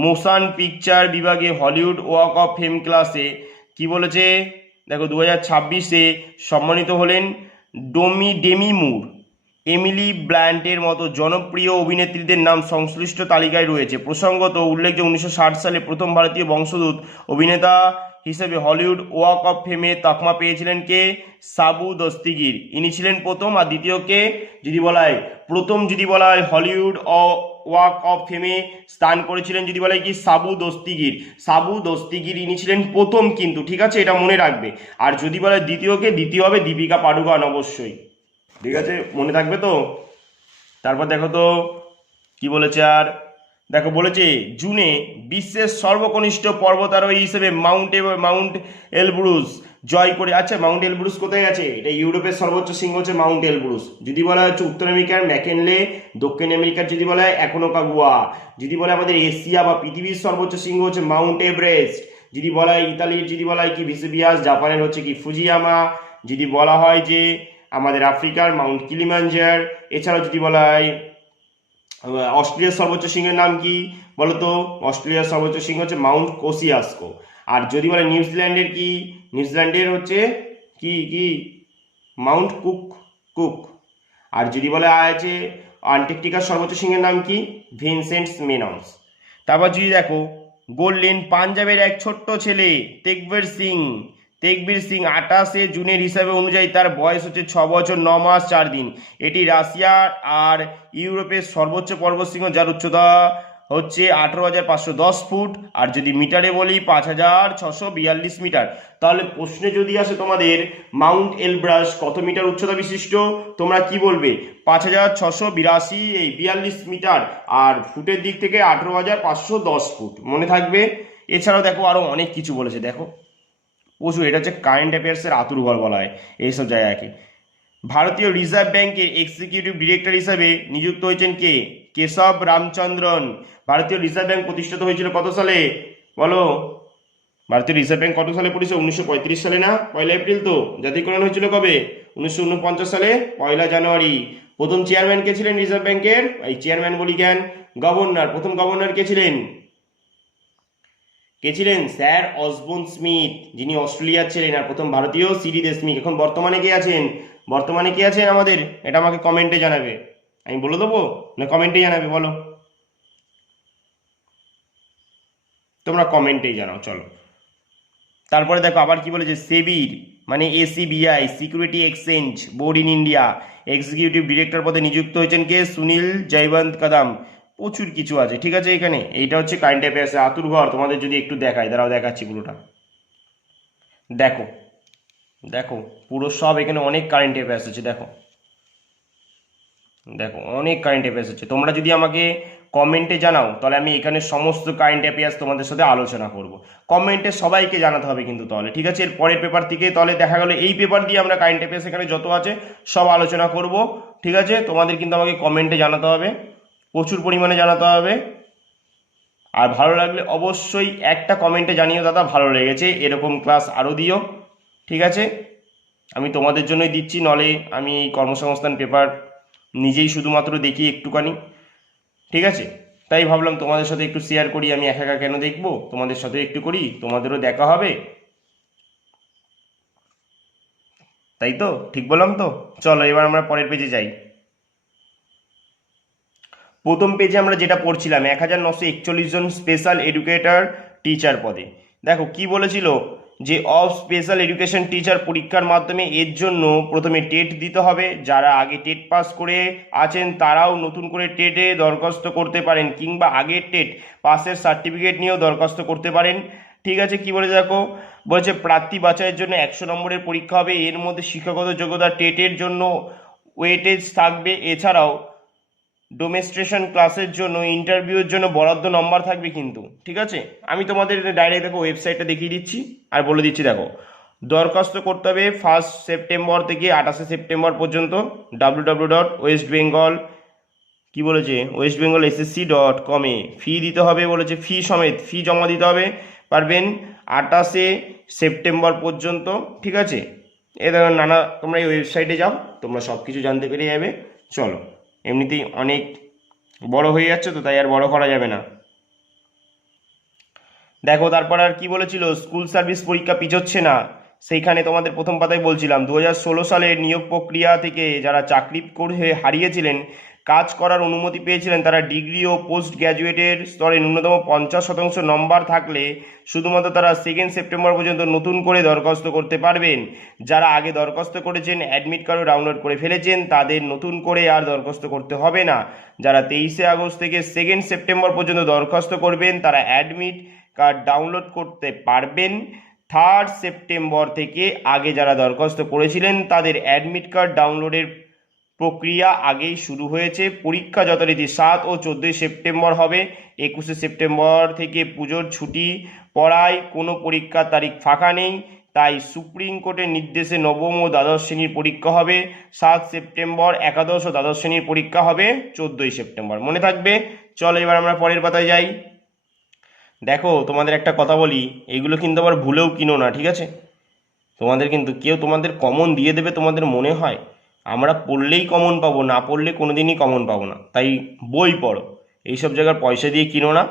মোশন পিকচার বিভাগে হলিউড ওয়াক অফ ফেম ক্লাসে কি বলেছে, দেখো 2026-এ সম্মানিত হলেন ডেমি মুর, এমিলি ব্ল্যান্টের মতো জনপ্রিয় অভিনেত্রীদের নাম সংশ্লিষ্ট তালিকায় রয়েছে। প্রসঙ্গত উল্লেখযোগ্য 1960 সালে প্রথম ভারতীয় বংশোদ্ভূত অভিনেতা হিসেবে হলিউড ওয়াক অফ ফেমে তকমা পেয়েছিলেন কে, সাবু দস্তিগির। ইনি ছিলেন প্রথম। আর দ্বিতীয়কে যদি বলা হয়, প্রথম যদি বলা হয় হলিউড ওয়াক অফ ফেমে স্থান করেছিলেন যদি বলা হয় কি, সাবু দস্তিগির। সাবু দস্তিগির ইনি ছিলেন প্রথম কিন্তু, ঠিক আছে, এটা মনে রাখবে। আর যদি বলা হয় দ্বিতীয়কে, দ্বিতীয় হবে দীপিকা পাডুকোন অবশ্যই। ঠিক আছে, মনে থাকবে তো। তারপর দেখো তো কি বলেছে, আর দেখো বলেছে জুনে বিশ্বের সর্বকনিষ্ঠ পর্বতারোহী হিসেবে মাউন্ট এলব্রুস জয় করে। আচ্ছা, মাউন্ট এলব্রুস কোথায় আছে? এটা ইউরোপের সর্বোচ্চ শৃঙ্গ হচ্ছে মাউন্ট এলব্রুস। যদি বলা হচ্ছে উত্তর আমেরিকার ম্যাকেনলে, দক্ষিণ আমেরিকার যদি বলা হয় অ্যাকোনকাগুয়া। যদি বলা আমাদের এশিয়া বা পৃথিবীর সর্বোচ্চ শৃঙ্গ হচ্ছে মাউন্ট এভারেস্ট। যদি বলা হয় ইতালির, যদি বলা হয় কি ভেসুভিয়াস। জাপানের হচ্ছে কি ফুজিয়ামা। যদি বলা হয় যে আমাদের আফ্রিকার মাউন্ট কিলিমাঞ্জার। এছাড়াও যদি বলা হয় অস্ট্রেলিয়ার সর্বোচ্চ শৃঙ্গের নাম কি বলতো? অস্ট্রেলিয়ার সর্বোচ্চ শৃঙ্গ হচ্ছে মাউন্ট কোসিয়াস্কো। আর যদি বলে নিউজিল্যান্ডের কি, নিউজিল্যান্ডের হচ্ছে কি কি মাউন্ট কুক। আর যদি বলে আছে আন্টার্কটিকার সর্বোচ্চ শৃঙ্গের নাম কি, ভিনসেন্টস মেনস। তারপর যদি দেখো বললেন পাঞ্জাবের এক ছোট্ট ছেলে তেগবীর সিং 28 জুনের হিসাবে অনুযায়ী তার বয়স হচ্ছে 6 বছর 9 মাস 4 দিন। এটি রাশিয়া আর ইউরোপের সর্বোচ্চ পর্বতশৃঙ্গ, যার উচ্চতা হচ্ছে 18,510 ফুট। আর যদি মিটারে বলি 5,642 মিটার। তাহলে প্রশ্নে যদি আসে তোমাদের মাউন্ট এলব্রাস কত মিটার উচ্চতা বিশিষ্ট, তোমরা কি বলবে? 5,642 মিটার। আর ফুটের দিক থেকে 18,510 ফুট, মনে থাকবে। এছাড়াও দেখো আরো অনেক কিছু বলেছে, দেখো প্রচুর। এটা হচ্ছে কারেন্ট অ্যাফেয়ার্সের আতুর ঘর বলা হয় এইসব জায়গাকে। ভারতীয় রিজার্ভ ব্যাংকের এক্সিকিউটিভ ডিরেক্টর হিসাবে নিযুক্ত হয়েছেন কে, কেশব রামচন্দ্রন। ভারতীয় রিজার্ভ ব্যাংক প্রতিষ্ঠিত হয়েছিল কত সালে বলো? ভারতীয় রিজার্ভ ব্যাংক কত সালে পড়েছে? 1935 সালে না? 1 এপ্রিল তো। জাতীয়করণ হয়েছিল কবে? 1949 সালে 1 জানুয়ারি। প্রথম চেয়ারম্যান কে ছিলেন রিজার্ভ ব্যাংকের? এই চেয়ারম্যান বলি কেন, গভর্নর। প্রথম গভর্নর কে ছিলেন? স্যার অসবর্ন স্মিথ, যিনি অস্ট্রেলিয়ার ছিলেন। আর প্রথম ভারতীয় সিডি দেশমিক। এখন বর্তমানে কে আছেন? আমাদের, এটা আমাকে কমেন্টে জানাবে। আমি বলে দেবো না কমেন্টে জানাবে? বলো, তোমরা কমেন্টেই জানাও। চলো তারপরে দেখো আবার কি বলেছে, সেবির মানে SEBI security exchange board in India executive director পদে নিযুক্ত হয়েছেন কে, সুনীল জয়বন্ত কদম। প্রচুর কিছু আছে, ঠিক আছে। এখানে এইটা হচ্ছে কারেন্ট অ্যাফেয়ার্স আতুর ঘর। তোমাদের যদি একটু দেখাই, দাঁড়াও দেখাচ্ছি পুরোটা। দেখো দেখো পুরো সব এখানে অনেক কারেন্ট অ্যাফেয়ার্স আছে। দেখো অনেক কারেন্ট অ্যাফেয়ার্স আছে। তোমরা যদি আমাকে কমেন্টে জানাও তাহলে আমি এখানে সমস্ত কারেন্ট অ্যাফেয়ার্স তোমাদের সাথে আলোচনা করব। কমেন্টে সবাইকে জানাতে হবে কিন্তু তাহলে, ঠিক আছে। এর পরের পেপার থেকে তাহলে দেখা গেল এই পেপার দিয়ে আমরা কারেন্ট অ্যাফেয়ার্স এখানে যত আছে সব আলোচনা করব, ঠিক আছে। তোমাদের কিন্তু আমাকে কমেন্টে জানাতে হবে, প্রচুর পরিমাণে জানাতে হবে। আর ভালো লাগলে অবশ্যই একটা কমেন্টে জানিও দাদা ভালো লেগেছে, এরকম ক্লাস আরও দিও, ঠিক আছে। আমি তোমাদের জন্যই দিচ্ছি, নলে আমি কর্মসংস্থান পেপার নিজেই শুধুমাত্র দেখি একটুখানি, ঠিক আছে। তাই ভাবলাম তোমাদের সাথে একটু শেয়ার করি, আমি একা একা কেন দেখবো, তোমাদের সাথে একটু করি, তোমাদেরও দেখা হবে, তাই তো? ঠিক বললাম তো? চলো এবার আমরা পরের পেজে যাই। প্রথম পেজে আমরা যেটা পড়ছিলাম 1941 জন স্পেশাল এডুকেটর টিচার পদে। দেখো কি বলেছিল, যে অফ স্পেশাল এডুকেশন টিচার পরীক্ষার মাধ্যমে এর জন্য প্রথমে টেট দিতে হবে। যারা আগে টেট পাস করে আছেন তারাও নতুন করে টেটে দরখাস্ত করতে পারেন, কিংবা আগের টেট পাসের সার্টিফিকেট নিয়েও দরখাস্ত করতে পারেন। ঠিক আছে, কি বলেছে দেখো, বলেছে প্রার্থী বাছাইয়ের জন্য 100 নম্বরের পরীক্ষা হবে, এর মধ্যে শিক্ষাগত যোগ্যতা টেটের জন্য ওয়েটেজ থাকবে, এছাড়াও ডোমেস্ট্রেশন ক্লাসের জন্য ইন্টারভিউর জন্য বরাদ্দ নম্বর থাকবে কিন্তু। ঠিক আছে, আমি তোমাদের ডাইরেক্ট দেখো ওয়েবসাইটটা দেখিয়ে দিচ্ছি আর বলে দিচ্ছি। দেখো দরখাস্ত করতে হবে 1 সেপ্টেম্বর থেকে 28 সেপ্টেম্বর পর্যন্ত। www.westbengal কি বলেছে westbengalssc.com-এ ফি দিতে হবে বলেছে, ফি সমেত ফি জমা দিতে হবে, পারবেন 28 সেপ্টেম্বর পর্যন্ত। ঠিক আছে, এ দেখো নানা, তোমরা এই ওয়েবসাইটে যাও, তোমরা সব কিছু জানতে পেরে যাবে। চলো, এমনিতেই অনেক বড় হয়ে যাচ্ছে তো, তাই আর বড় করা যাবে না। দেখো তারপর আর কি বলেছিল, স্কুল সার্ভিস পরীক্ষা পিছোচ্ছে না, সেইখানে তোমাদের প্রথম পাতায় বলছিলাম 2016 সালের নিয়োগ প্রক্রিয়া থেকে যারা চাকরি করে হারিয়েছিলেন, কাজ করার অনুমতি পেয়েছিলেন, তারা ডিগ্রি ও পোস্ট গ্র্যাজুয়েটের স্তরে ন্যূনতম 50% নম্বর থাকলে শুধুমাত্র তারা 2 সেপ্টেম্বর পর্যন্ত নতুন করে দরখাস্ত করতে পারবেন। যারা আগে দরখাস্ত করেছেন, অ্যাডমিট কার্ডও ডাউনলোড করে ফেলেছেন, তাদের নতুন করে আর দরখাস্ত করতে হবে না। যারা 23 আগস্ট থেকে 2 সেপ্টেম্বর পর্যন্ত দরখাস্ত করবেন, তারা অ্যাডমিট কার্ড ডাউনলোড করতে পারবেন। 3 সেপ্টেম্বর থেকে আগে যারা দরখাস্ত করেছিলেন, তাদের অ্যাডমিট কার্ড ডাউনলোডের প্রক্রিয়া আগেই শুরু হয়েছে। পরীক্ষা যথারীতি 7 ও 14 সেপ্টেম্বর হবে। 21 সেপ্টেম্বর থেকে পুজোর ছুটি পড়ায় কোনো পরীক্ষার তারিখ ফাঁকা নেই, তাই সুপ্রিম কোর্টের নির্দেশে নবম ও দ্বাদশ শ্রেণীর পরীক্ষা হবে 7 সেপ্টেম্বর, একাদশ ও দ্বাদশ শ্রেণীর পরীক্ষা হবে 14 সেপ্টেম্বর। মনে থাকবে। চলো এবার আমরা পরের পাতায় যাই। দেখো তোমাদের একটা কথা বলি, এগুলো কিন্তু আবার ভুলেও কিনো না, ঠিক আছে? তোমাদের কিন্তু কেউ তোমাদের কমন দিয়ে দেবে তোমাদের মনে হয়, আমরা পড়লেই কমন পাবো, না পড়লে কোনোদিনই কমন পাবো না। তাই বই পড়ো, এইসব জায়গার পয়সা দিয়ে কিনো না,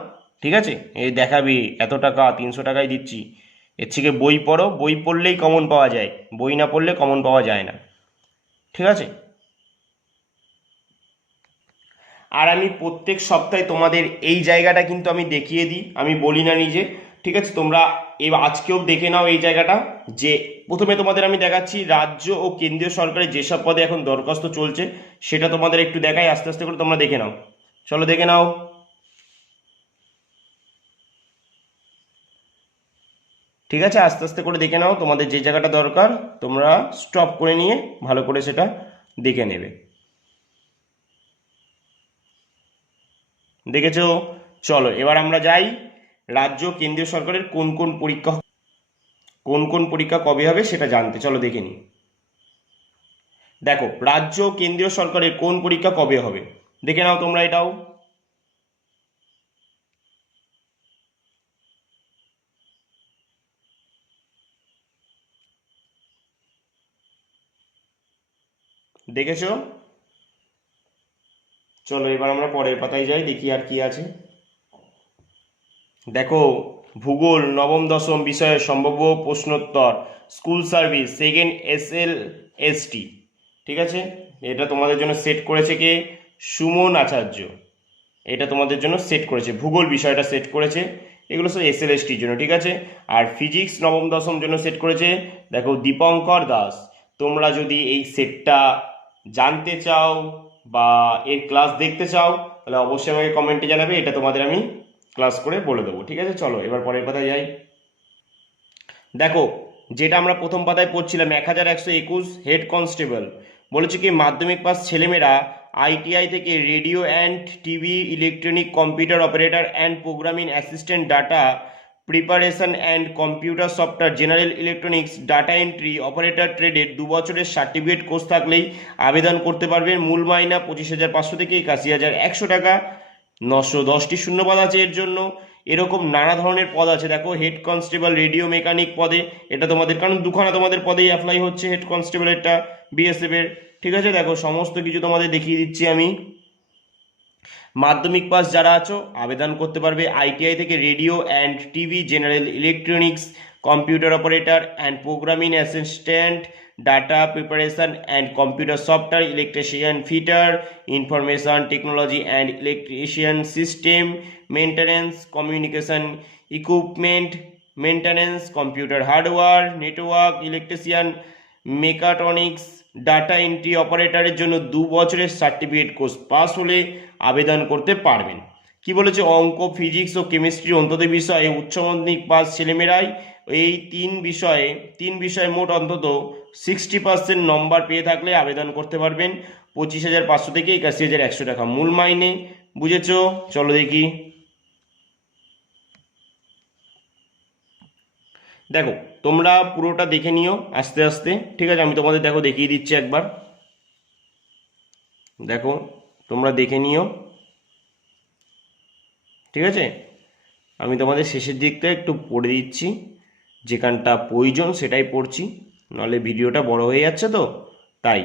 ঠিক আছে? এ দেখাবে এত টাকা 300 টাকায় দিচ্ছি, এর থেকে বই পড়ো, বই পড়লেই কমন পাওয়া যায়, বই না পড়লে কমন পাওয়া যায় না, ঠিক আছে? আর আমি প্রত্যেক সপ্তাহে তোমাদের এই জায়গাটা কিন্তু আমি দেখিয়ে দিই, আমি বলি না নিজে, ঠিক আছে? তোমরা এবার আজকেও দেখে নাও এই জায়গাটা, যে প্রথমে তোমাদের আমি দেখাচ্ছি রাজ্য ও কেন্দ্রীয় সরকারের যেসব পদে এখন দরখাস্ত চলছে, সেটা তোমাদের একটু দেখাই, আস্তে আস্তে করে তোমরা দেখে নাও। চলো দেখে নাও। ঠিক আছে, আস্তে আস্তে করে দেখে নাও, তোমাদের যে জায়গাটা দরকার তোমরা স্টপ করে নিয়ে ভালো করে সেটা দেখে নেবে। দেখেছো? চলো এবার আমরা যাই, রাজ্য কেন্দ্রীয় সরকারের কোন কোন পরীক্ষা কবে হবে সেটা জানতে। চলো দেখে নিই। দেখো রাজ্য কেন্দ্রীয় সরকারের কোন পরীক্ষা কবে হবে, দেখে নাও তোমরা এটাও। দেখেছো? চলো এবার আমরা পরের পাতায় যাই, দেখি আর কি আছে। দেখো ভূগোল নবম দশম বিষয়ের সম্ভাব্য প্রশ্নোত্তর, স্কুল সার্ভিস সেকেন্ড SLST। ঠিক আছে, এটা তোমাদের জন্য সেট করেছে কে? সুমন আচার্য। এটা তোমাদের জন্য সেট করেছে, ভূগোল বিষয়টা সেট করেছে, এগুলো সব SLSTর জন্য, ঠিক আছে? আর ফিজিক্স নবম দশম জন্য সেট করেছে দেখো দীপঙ্কর দাস। তোমরা যদি এই সেটটা জানতে চাও বা এর ক্লাস দেখতে চাও, তাহলে অবশ্যই আমাকে কমেন্টে জানাবে, এটা তোমাদের আমি ক্লাস করে বলে দেবো, ঠিক আছে? চলো এবার পরের পাতায় যাই। দেখো যেটা আমরা প্রথম পাতায় পড়ছিলাম 1121 হেড কনস্টেবল, বলেছে কি মাধ্যমিক পাস ছেলেমেয়েরা ITI থেকে radio and TV, electronic computer operator and programming assistant, data preparation and computer software, general electronics, data entry operator ট্রেডের 2 বছরের সার্টিফিকেট কোর্স থাকলেই আবেদন করতে পারবেন। মূল মাইনা 25,500 থেকে 81,100 টাকা। 910টি শূন্যপদ আছে এর জন্য। এরকম নানা ধরনের পদ আছে, দেখো হেড কনস্টেবল রেডিও মেকানিক পদে, এটা তোমাদের কারণ দুখানা তোমাদের পদেই অ্যাপ্লাই হচ্ছে, হেড কনস্টেবলেরটা BSF এর, ঠিক আছে, দেখো সমস্ত কিছু তোমাদের দেখিয়ে দিচ্ছি আমি। মাধ্যমিক পাস যারা আছো আবেদন করতে পারবে আইটিআই থেকে radio and TV, general electronics, computer operator and programming assistant, data preparation and computer software, electrician fitter, information technology and electrician system maintenance, communication equipment maintenance, computer hardware, network electrician, mechatronics, data entry অপারেটরের জন্য 2 বছরের certificate course pass হলে আবেদন করতে পারবেন। কি বলেছে, অঙ্ক, ফিজিক্স ও কেমিস্ট্রি অন্তত বিষয়ে উচ্চ মাধ্যমিক পাস ছেলেমেয়েরাই এই তিন বিষয়ে মোট অন্তত 60% নম্বর পেয়ে থাকলে আবেদন করতে পারবেন। 25,500 থেকে 81,100 টাকা মূল মাইনে। বুঝেছো? চলো দেখি। দেখো তোমরা পুরোটা দেখে নিও আস্তে আস্তে, ঠিক আছে? আমি তোমাদের দেখো দেখিয়ে দিচ্ছি একবার। দেখো তোমরা দেখে নিও, ঠিক আছে? আমি তোমাদের শেষের দিকটা একটু পড়ে দিচ্ছি, যেখানটা প্রয়োজন সেটাই পড়ছি, নাহলে ভিডিওটা বড় হয়ে যাচ্ছে তো তাই।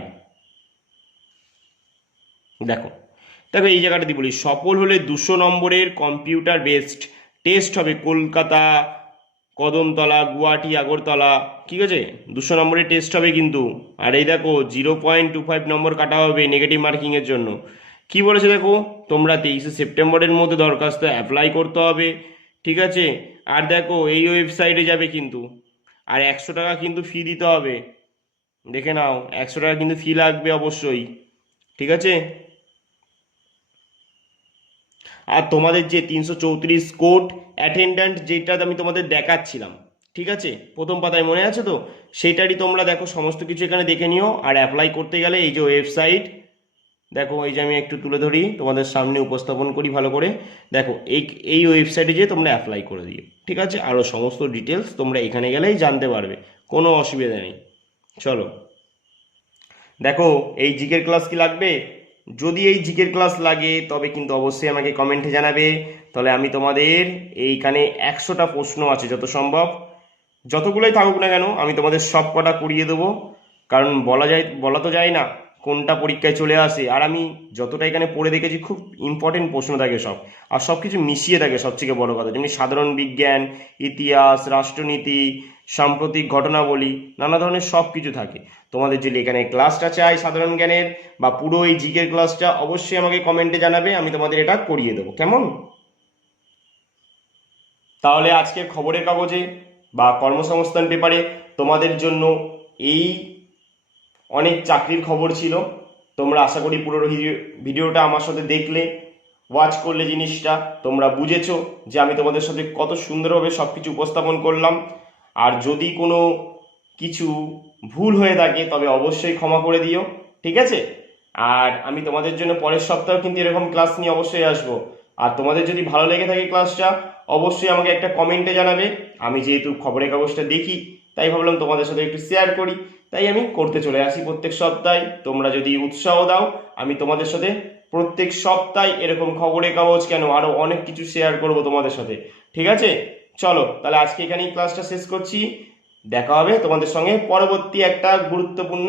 দেখো দেখো এই জায়গাটা দিয়ে বলি, সফল হলে 200 নম্বরের কম্পিউটার বেসড টেস্ট হবে কলকাতা, কদমতলা, গুয়াহাটি, আগরতলা, ঠিক আছে? 200 নম্বরের টেস্ট হবে কিন্তু। আর এই দেখো 0.25 নম্বর কাটা হবে নেগেটিভ মার্কিংয়ের জন্য। কি বলেছে দেখো, তোমরা 23শে সেপ্টেম্বরের মধ্যে দরখাস্ত অ্যাপ্লাই করতে হবে, ঠিক আছে? আর দেখো এই ওয়েবসাইটে যাবে কিন্তু, আর 100 টাকা কিন্তু ফি দিতে হবে, দেখে নাও 100 টাকা কিন্তু ফি লাগবে অবশ্যই, ঠিক আছে? আর তোমাদের যে 334 কোড অ্যাটেন্ডেন্ট যেটা আমি তোমাদের দেখাচ্ছিলাম, ঠিক আছে, প্রথম পাতায় মনে আছে তো, সেইটারই তোমরা দেখো সমস্ত কিছু এখানে দেখে নিও। আর অ্যাপ্লাই করতে গেলে এই যে ওয়েবসাইট, দেখো এই যে আমি একটু তুলে ধরি তোমাদের সামনে উপস্থাপন করি ভালো করে। দেখো এই ওয়েবসাইটে যেয়ে তোমরা অ্যাপ্লাই করে দিও, ঠিক আছে? আরও সমস্ত ডিটেলস তোমরা এখানে গেলেই জানতে পারবে, কোনো অসুবিধা নেই। চলো দেখো, এই জিকের ক্লাস কি লাগবে? যদি এই জিকের ক্লাস লাগে তবে কিন্তু অবশ্যই আমাকে কমেন্টে জানাবে, তাহলে আমি তোমাদের এইখানে 100টা প্রশ্ন আছে যত সম্ভব, যতগুলোই থাকুক না কেন আমি তোমাদের সব কটা করিয়ে দেবো। কারণ বলা তো যায় না কোনটা পরীক্ষায় চলে আসে। আর আমি যতটা এখানে পড়ে দেখেছি খুব ইম্পর্টেন্ট প্রশ্ন থাকে সব, আর সব কিছু মিশিয়ে থাকে। সবথেকে বড় কথা, যেমনি সাধারণ বিজ্ঞান, ইতিহাস, রাষ্ট্রনীতি, সাম্প্রতিক ঘটনাবলী, নানা ধরনের সব কিছু থাকে। তোমাদের যদি এখানে ক্লাসটা চাই সাধারণ জ্ঞানের বা পুরো এই জিকের ক্লাসটা, অবশ্যই আমাকে কমেন্টে জানাবে, আমি তোমাদের এটা করিয়ে দেবো, কেমন? তাহলে আজকের খবরের কাগজে বা কর্মসংস্থান পেপারে তোমাদের জন্য এই অনেক চাকরির খবর ছিল। তোমরা আশা করি পুরো ভিডিওটা আমার সাথে দেখলে, ওয়াচ করলে, জিনিসটা তোমরা বুঝেছো যে আমি তোমাদের সাথে কত সুন্দরভাবে সব কিছু উপস্থাপন করলাম। আর যদি কোনো কিছু ভুল হয়ে থাকে তবে অবশ্যই ক্ষমা করে দিও, ঠিক আছে? আর আমি তোমাদের জন্য পরের সপ্তাহে কিন্তু এরকম ক্লাস নিয়ে অবশ্যই আসবো। আর তোমাদের যদি ভালো লেগে থাকে ক্লাসটা, অবশ্যই আমাকে একটা কমেন্টে জানাবে। আমি যেহেতু খবরের কাগজটা দেখি তাই ভাবলাম তোমাদের সাথে একটু শেয়ার করি, তাই আমি করতে চলে আসি প্রত্যেক সপ্তাহে। তোমরা যদি উৎসাহ দাও আমি তোমাদের সাথে প্রত্যেক সপ্তাহে এরকম খবরের কাগজ কেন আরো অনেক কিছু শেয়ার করব তোমাদের সাথে, ঠিক আছে? চলো তাহলে আজকে এখানেই ক্লাসটা শেষ করছি। দেখা হবে তোমাদের সঙ্গে পরবর্তী একটা গুরুত্বপূর্ণ